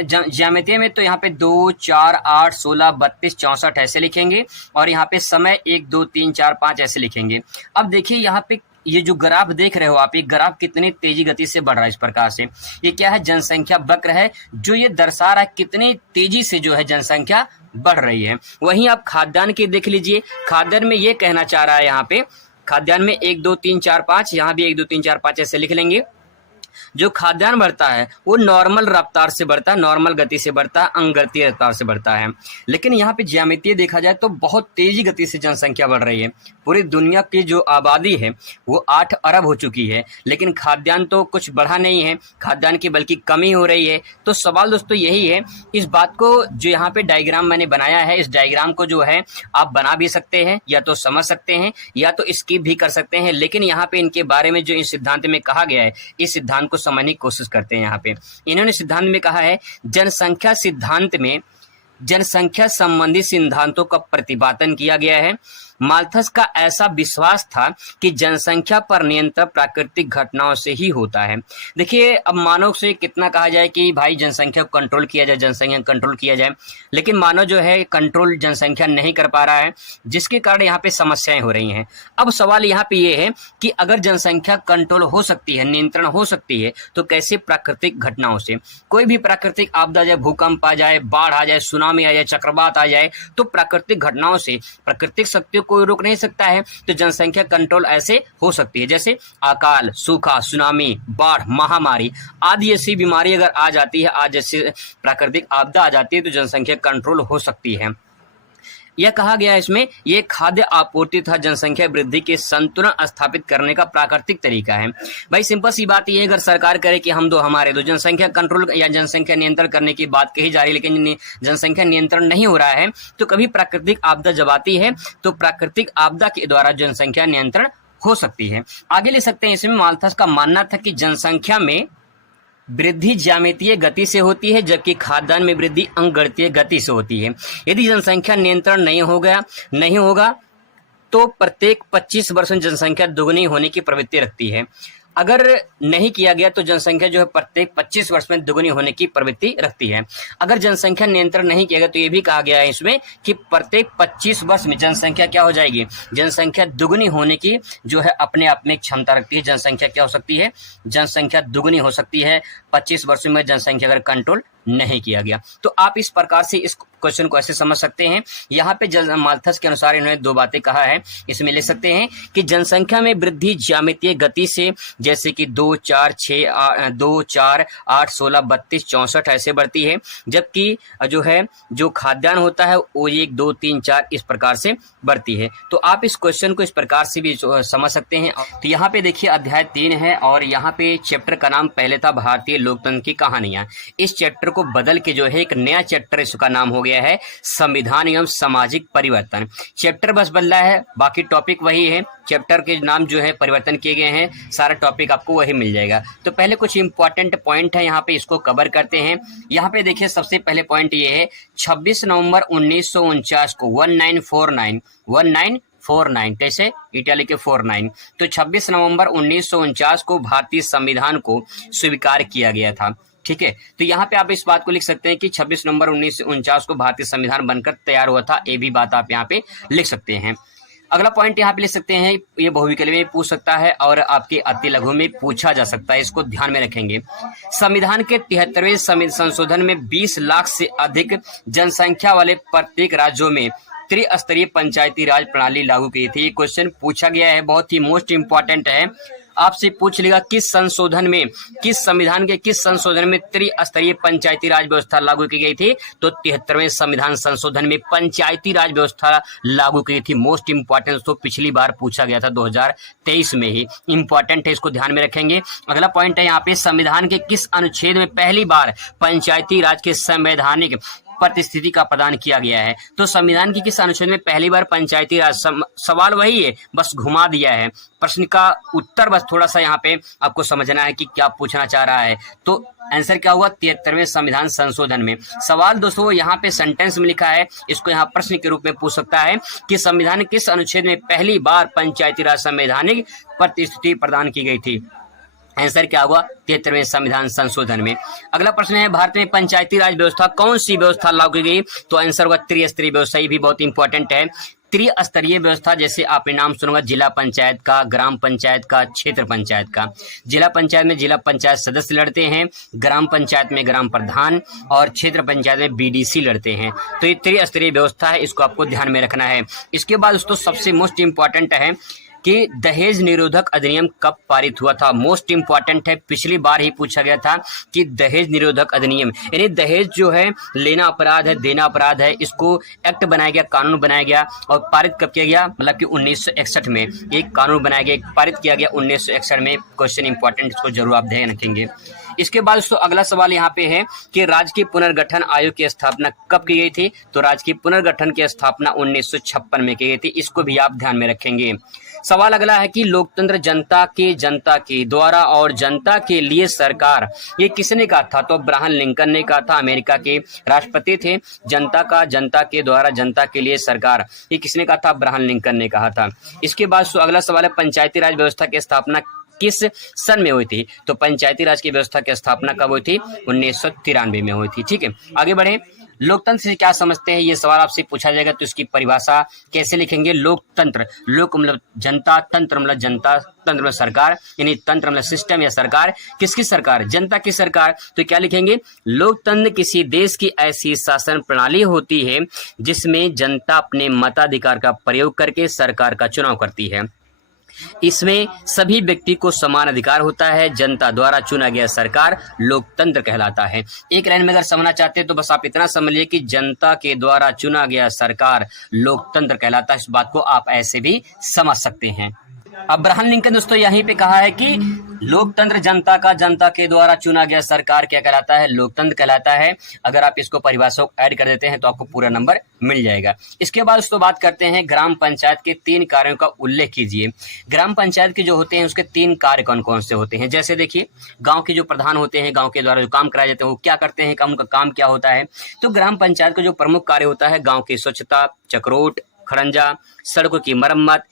ज्यामितीय में, तो यहाँ पे 2, 4, 8, 16, 32, 64 ऐसे लिखेंगे और यहाँ पे समय 1, 2, 3, 4, 5 ऐसे लिखेंगे। अब देखिए यहाँ पे ये जो ग्राफ देख रहे हो आप, ये ग्राफ कितनी तेजी गति से बढ़ रहा है इस प्रकार से। ये क्या है, जनसंख्या वक्र है, जो ये दर्शा रहा है कितनी तेजी से जो है जनसंख्या बढ़ रही है। वहीं आप खाद्यान्न की देख लीजिए, खाद्यान्न में ये कहना चाह रहा है यहाँ पे, खाद्यान्न में 1, 2, 3, 4, 5, यहाँ भी 1, 2, 3, 4, 5 ऐसे लिख लेंगे। जो खाद्यान्न बढ़ता है वो नॉर्मल रफ्तार से बढ़ता है, नॉर्मल गति से बढ़ता है, अंकगणितीय रफ्तार से बढ़ता है। लेकिन यहाँ पे ज्यामितीय देखा जाए तो बहुत तेजी गति से जनसंख्या बढ़ रही है। पूरी दुनिया की जो आबादी है वो 8 अरब हो चुकी है, लेकिन खाद्यान्न तो कुछ बढ़ा नहीं है, खाद्यान्न की बल्कि कमी हो रही है। तो सवाल दोस्तों यही है, इस बात को जो यहाँ पे डायग्राम मैंने बनाया है, इस डायग्राम को जो है आप बना भी सकते हैं, या तो समझ सकते हैं या तो स्किप भी कर सकते हैं। लेकिन यहाँ पे इनके बारे में जो इस सिद्धांत में कहा गया है, इस सिद्धांत को समझने की कोशिश करते हैं। यहाँ पे इन्होंने सिद्धांत में कहा है, जनसंख्या सिद्धांत में जनसंख्या संबंधी सिद्धांतों का प्रतिपादन किया गया है। माल्थस का ऐसा विश्वास था कि जनसंख्या पर नियंत्रण प्राकृतिक घटनाओं से ही होता है। देखिए अब मानव से कितना कहा जाए कि भाई जनसंख्या को कंट्रोल किया जाए, जनसंख्या कंट्रोल किया जाए, लेकिन मानव जो है कंट्रोल जनसंख्या नहीं कर पा रहा है, जिसके कारण यहाँ पे समस्याएं हो रही हैं। अब सवाल यहाँ पे ये है कि अगर जनसंख्या कंट्रोल हो सकती है, नियंत्रण हो सकती है, तो कैसे प्राकृतिक घटनाओं से। कोई भी प्राकृतिक आपदा जाए, भूकंप आ जाए, बाढ़ आ जाए, सुनामी आ जाए, चक्रवात आ जाए, तो प्राकृतिक घटनाओं से प्राकृतिक शक्तियों कोई रोक नहीं सकता है। तो जनसंख्या कंट्रोल ऐसे हो सकती है, जैसे अकाल, सूखा, सुनामी, बाढ़, महामारी आदि ऐसी बीमारी अगर आ जाती है, आज जैसे प्राकृतिक आपदा आ जाती है, तो जनसंख्या कंट्रोल हो सकती है। यह कहा गया है इसमें, ये खाद्य आपूर्ति तथा जनसंख्या वृद्धि के संतुलन स्थापित करने का प्राकृतिक तरीका है। भाई सिंपल सी बात ये है, अगर सरकार करे कि हम दो हमारे दो, जनसंख्या कंट्रोल या जनसंख्या नियंत्रण करने की बात कही जा रही है, लेकिन जनसंख्या नियंत्रण नहीं हो रहा है, तो कभी प्राकृतिक आपदा जब आती है तो प्राकृतिक आपदा के द्वारा जनसंख्या नियंत्रण हो सकती है। आगे ले सकते हैं, इसमें माल्थस का मानना था कि जनसंख्या में वृद्धि ज्यामितीय गति से होती है, जबकि खाद्यान्न में वृद्धि अंकगणितीय गति से होती है। यदि जनसंख्या नियंत्रण नहीं होगा तो प्रत्येक 25 वर्ष में जनसंख्या दुगनी होने की प्रवृत्ति रखती है। अगर नहीं किया गया तो जनसंख्या जो है प्रत्येक 25 वर्ष में दुगनी होने की प्रवृत्ति रखती है। अगर जनसंख्या नियंत्रण नहीं किया गया तो ये भी कहा गया है इसमें कि प्रत्येक 25 वर्ष में जनसंख्या क्या हो जाएगी, जनसंख्या दुगनी होने की जो है अपने आप में क्षमता रखती है। जनसंख्या क्या हो सकती है, जनसंख्या दुगनी हो सकती है 25 वर्षों में जनसंख्या अगर कंट्रोल नहीं किया गया। तो आप इस प्रकार से इस क्वेश्चन को ऐसे समझ सकते हैं। यहाँ पे माल्थस के अनुसार इन्होंने दो बातें कहा है, इसमें ले सकते हैं कि जनसंख्या में वृद्धि ज्यामितीय गति से, जैसे कि 2, 4, 8, 16, 32, 64 ऐसे बढ़ती है, जबकि जो है जो खाद्यान्न होता है वो 1, 2, 3, 4 इस प्रकार से बढ़ती है। तो आप इस क्वेश्चन को इस प्रकार से भी समझ सकते हैं। तो यहाँ पे देखिए अध्याय 3 है और यहाँ पे चैप्टर का नाम पहले था भारतीय लोकतंत्र की कहानियां। इस चैप्टर को बदल के जो है एक नया चैप्टर इसका नाम हो गया है संविधान एवं सामाजिक परिवर्तन। चैप्टर बस बदला है, बाकी टॉपिक वही है, चैप्टर के नाम जो है परिवर्तन किए गए हैं, सारा टॉपिक आपको वही मिल जाएगा। तो पहले कुछ इंपॉर्टेंट पॉइंट है यहाँ पे, इसको कवर करते हैं। यहाँ पे देखिए सबसे पहले पॉइंट ये है 26 नवंबर 1949 को 1949 कैसे इटाली के 49, तो 26 नवंबर 1949 को भारतीय संविधान को स्वीकार किया गया था। ठीक है, तो यहाँ पे आप इस बात को लिख सकते हैं कि 26 नवंबर 1949 को भारतीय संविधान बनकर तैयार हुआ था, ये भी बात आप यहाँ पे लिख सकते हैं। अगला पॉइंट यहाँ पे लिख सकते हैं, ये बहुविकल्पीय में पूछ सकता है और आपके अति लघु में पूछा जा सकता है, इसको ध्यान में रखेंगे। संविधान के 73वें संशोधन में 20 लाख से अधिक जनसंख्या वाले प्रत्येक राज्यों में त्रिस्तरीय पंचायती राज प्रणाली लागू की थी। ये क्वेश्चन पूछा गया है, बहुत ही मोस्ट इंपॉर्टेंट है आपसे पूछ लेगा किस संशोधन में, किस संविधान के किस संशोधन में त्रिस्तरीय पंचायती राज व्यवस्था लागू की गई थी, तो 73वें संविधान संशोधन में पंचायती राज व्यवस्था लागू की गई थी। मोस्ट इंपॉर्टेंट, तो पिछली बार पूछा गया था 2023 में ही, इंपॉर्टेंट है, इसको ध्यान में रखेंगे। अगला पॉइंट है यहाँ पे, संविधान के किस अनुच्छेद में पहली बार पंचायती राज के संवैधानिक परिस्थिति का प्रदान किया गया है। तो संविधान की किस अनुच्छेद में पहली बार पंचायती राज, सवाल वही है, बस घुमा दिया है प्रश्न का उत्तर, बस थोड़ा सा यहाँ पे आपको समझना है कि क्या पूछना चाह रहा है। तो आंसर क्या हुआ, 73वें संविधान संशोधन में। सवाल दोस्तों यहाँ पे सेंटेंस में लिखा है, इसको यहाँ प्रश्न के रूप में पूछ सकता है कि संविधान किस अनुच्छेद में पहली बार पंचायती राज संवैधानिक परिस्थिति प्रदान की गई थी। आंसर क्या हुआ, 73वें संविधान संशोधन में। अगला प्रश्न है, भारत में पंचायती राज व्यवस्था कौन सी व्यवस्था लागू की गई, तो आंसर होगा त्रिस्तरीय व्यवस्था। ये भी बहुत इंपॉर्टेंट है। त्रिस्तरीय व्यवस्था, जैसे आपने नाम सुना होगा जिला पंचायत का, ग्राम पंचायत का, क्षेत्र पंचायत का। जिला पंचायत में जिला पंचायत सदस्य लड़ते हैं, ग्राम पंचायत में ग्राम प्रधान और क्षेत्र पंचायत में बीडीसी लड़ते हैं। तो ये त्रिस्तरीय व्यवस्था है, इसको आपको ध्यान में रखना है। इसके बाद दोस्तों सबसे मोस्ट इंपॉर्टेंट है कि दहेज निरोधक अधिनियम कब पारित हुआ था। मोस्ट इंपॉर्टेंट है, पिछली बार ही पूछा गया था कि दहेज निरोधक अधिनियम, यानी दहेज जो है लेना अपराध है, देना अपराध है, इसको एक्ट बनाया गया, कानून बनाया गया और पारित कब किया गया, मतलब कि 1961 में एक कानून बनाया गया, पारित किया गया 1961 में। क्वेश्चन इंपॉर्टेंट, इसको जरूर आप ध्यान रखेंगे। इसके बाद दोस्तों अगला सवाल यहाँ पे है कि राज्य के पुनर्गठन आयोग की स्थापना कब की गई थी, तो राज्य के पुनर्गठन की स्थापना 1956 में की गई थी। इसको भी आप ध्यान में रखेंगे। सवाल अगला है कि लोकतंत्र जनता के द्वारा और जनता के लिए सरकार, ये किसने कहा था, तो अब्राहम लिंकन ने कहा था, अमेरिका के राष्ट्रपति थे। जनता के द्वारा जनता के लिए सरकार, ये किसने कहा था, अब्राहम लिंकन ने कहा था। इसके बाद अगला सवाल है, पंचायती राज व्यवस्था की स्थापना किस सन में हुई थी, तो पंचायती राज की व्यवस्था की स्थापना कब हुई थी, 1993 में हुई थी। ठीक है, आगे बढ़े। लोकतंत्र से क्या समझते हैं, ये सवाल आपसे पूछा जाएगा, तो इसकी परिभाषा कैसे लिखेंगे। लोकतंत्र, लोक मतलब जनता, तंत्र मतलब जनता, तंत्र मतलब सरकार, यानी तंत्र मतलब सिस्टम या सरकार। किसकी सरकार, जनता की सरकार। तो क्या लिखेंगे, लोकतंत्र किसी देश की ऐसी शासन प्रणाली होती है जिसमें जनता अपने मताधिकार का प्रयोग करके सरकार का चुनाव करती है। इसमें सभी व्यक्ति को समान अधिकार होता है। जनता द्वारा चुना गया सरकार लोकतंत्र कहलाता है। एक लाइन में अगर समझना चाहते हैं तो बस आप इतना समझिए कि जनता के द्वारा चुना गया सरकार लोकतंत्र कहलाता है। इस बात को आप ऐसे भी समझ सकते हैं। अब्राहम लिंकन दोस्तों यहीं पे कहा है कि लोकतंत्र जनता के द्वारा चुना गया सरकार क्या कहलाता है, लोकतंत्र कहलाता है। अगर आप इसको परिभाषा को ऐड कर देते हैं तो आपको पूरा नंबर मिल जाएगा। इसके बाद दोस्तों बात करते हैं ग्राम पंचायत के 3 कार्यों का उल्लेख कीजिए। ग्राम पंचायत के जो होते हैं उसके 3 कार्य कौन कौन से होते हैं। जैसे देखिए, गांव के जो प्रधान होते हैं, गांव के द्वारा जो काम कराए जाते हैं वो क्या करते हैं, उनका काम क्या होता है। तो ग्राम पंचायत का जो प्रमुख कार्य होता है, गाँव की स्वच्छता, चक्रोट, खरंजा, सड़कों की मरम्मत,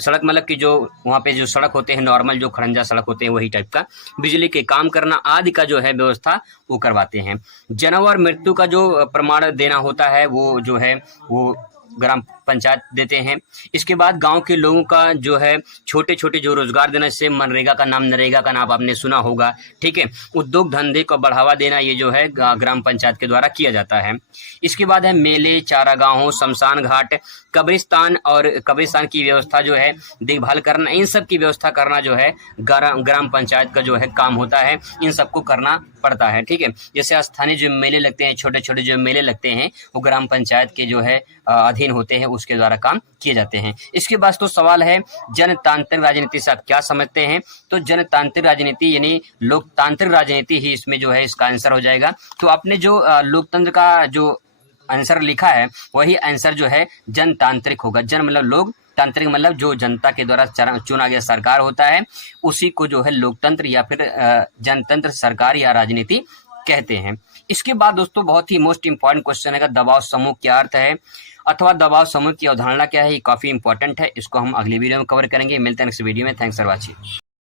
सड़क मतलब कि जो वहाँ पे जो सड़क होते हैं नॉर्मल जो खरंजा सड़क होते हैं वही टाइप का, बिजली के काम करना आदि का जो है व्यवस्था वो करवाते हैं। जन्म और मृत्यु का जो प्रमाण देना होता है वो जो है वो ग्राम पंचायत देते हैं। इसके बाद गांव के लोगों का जो है छोटे छोटे जो रोजगार देना, जैसे मनरेगा का नाम, नरेगा का नाम आपने सुना होगा। ठीक है, उद्योग धंधे को बढ़ावा देना ये जो है ग्राम पंचायत के द्वारा किया जाता है। इसके बाद है मेले, चारागाहों, शमशान घाट, कब्रिस्तान और कब्रिस्तान की व्यवस्था जो है देखभाल करना, इन सब की व्यवस्था करना जो है ग्राम पंचायत का जो है काम होता है। इन सबको करना पड़ता है। ठीक है, जैसे स्थानीय जो मेले लगते हैं, छोटे छोटे जो मेले लगते हैं वो ग्राम पंचायत के जो है अधीन होते हैं, उसके द्वारा काम किए जाते हैं। इसके बाद तो सवाल है जनतांत्रिक राजनीति से आप क्या समझते हैं। तो जनतांत्रिक राजनीति यानी लोकतांत्रिक राजनीति ही इसमें जो है इसका आंसर हो जाएगा। तो आपने जो लोकतंत्र का जो आंसर लिखा है वही आंसर जो है जनतांत्रिक होगा। जन मतलब लोक, तांत्रिक मतलब जो जनता के द्वारा चुना गया सरकार होता है उसी को जो है लोकतंत्र या फिर जनतंत्र सरकार या राजनीति कहते हैं। इसके बाद दोस्तों बहुत ही मोस्ट इंपॉर्टेंट क्वेश्चन है, दबाव समूह क्या अर्थ है अथवा दबाव समूह की अवधारणा क्या है। ये काफी इंपॉर्टेंट है, इसको हम अगली वीडियो में कवर करेंगे। मिलते हैं नेक्स्ट वीडियो में। Thanks for watching.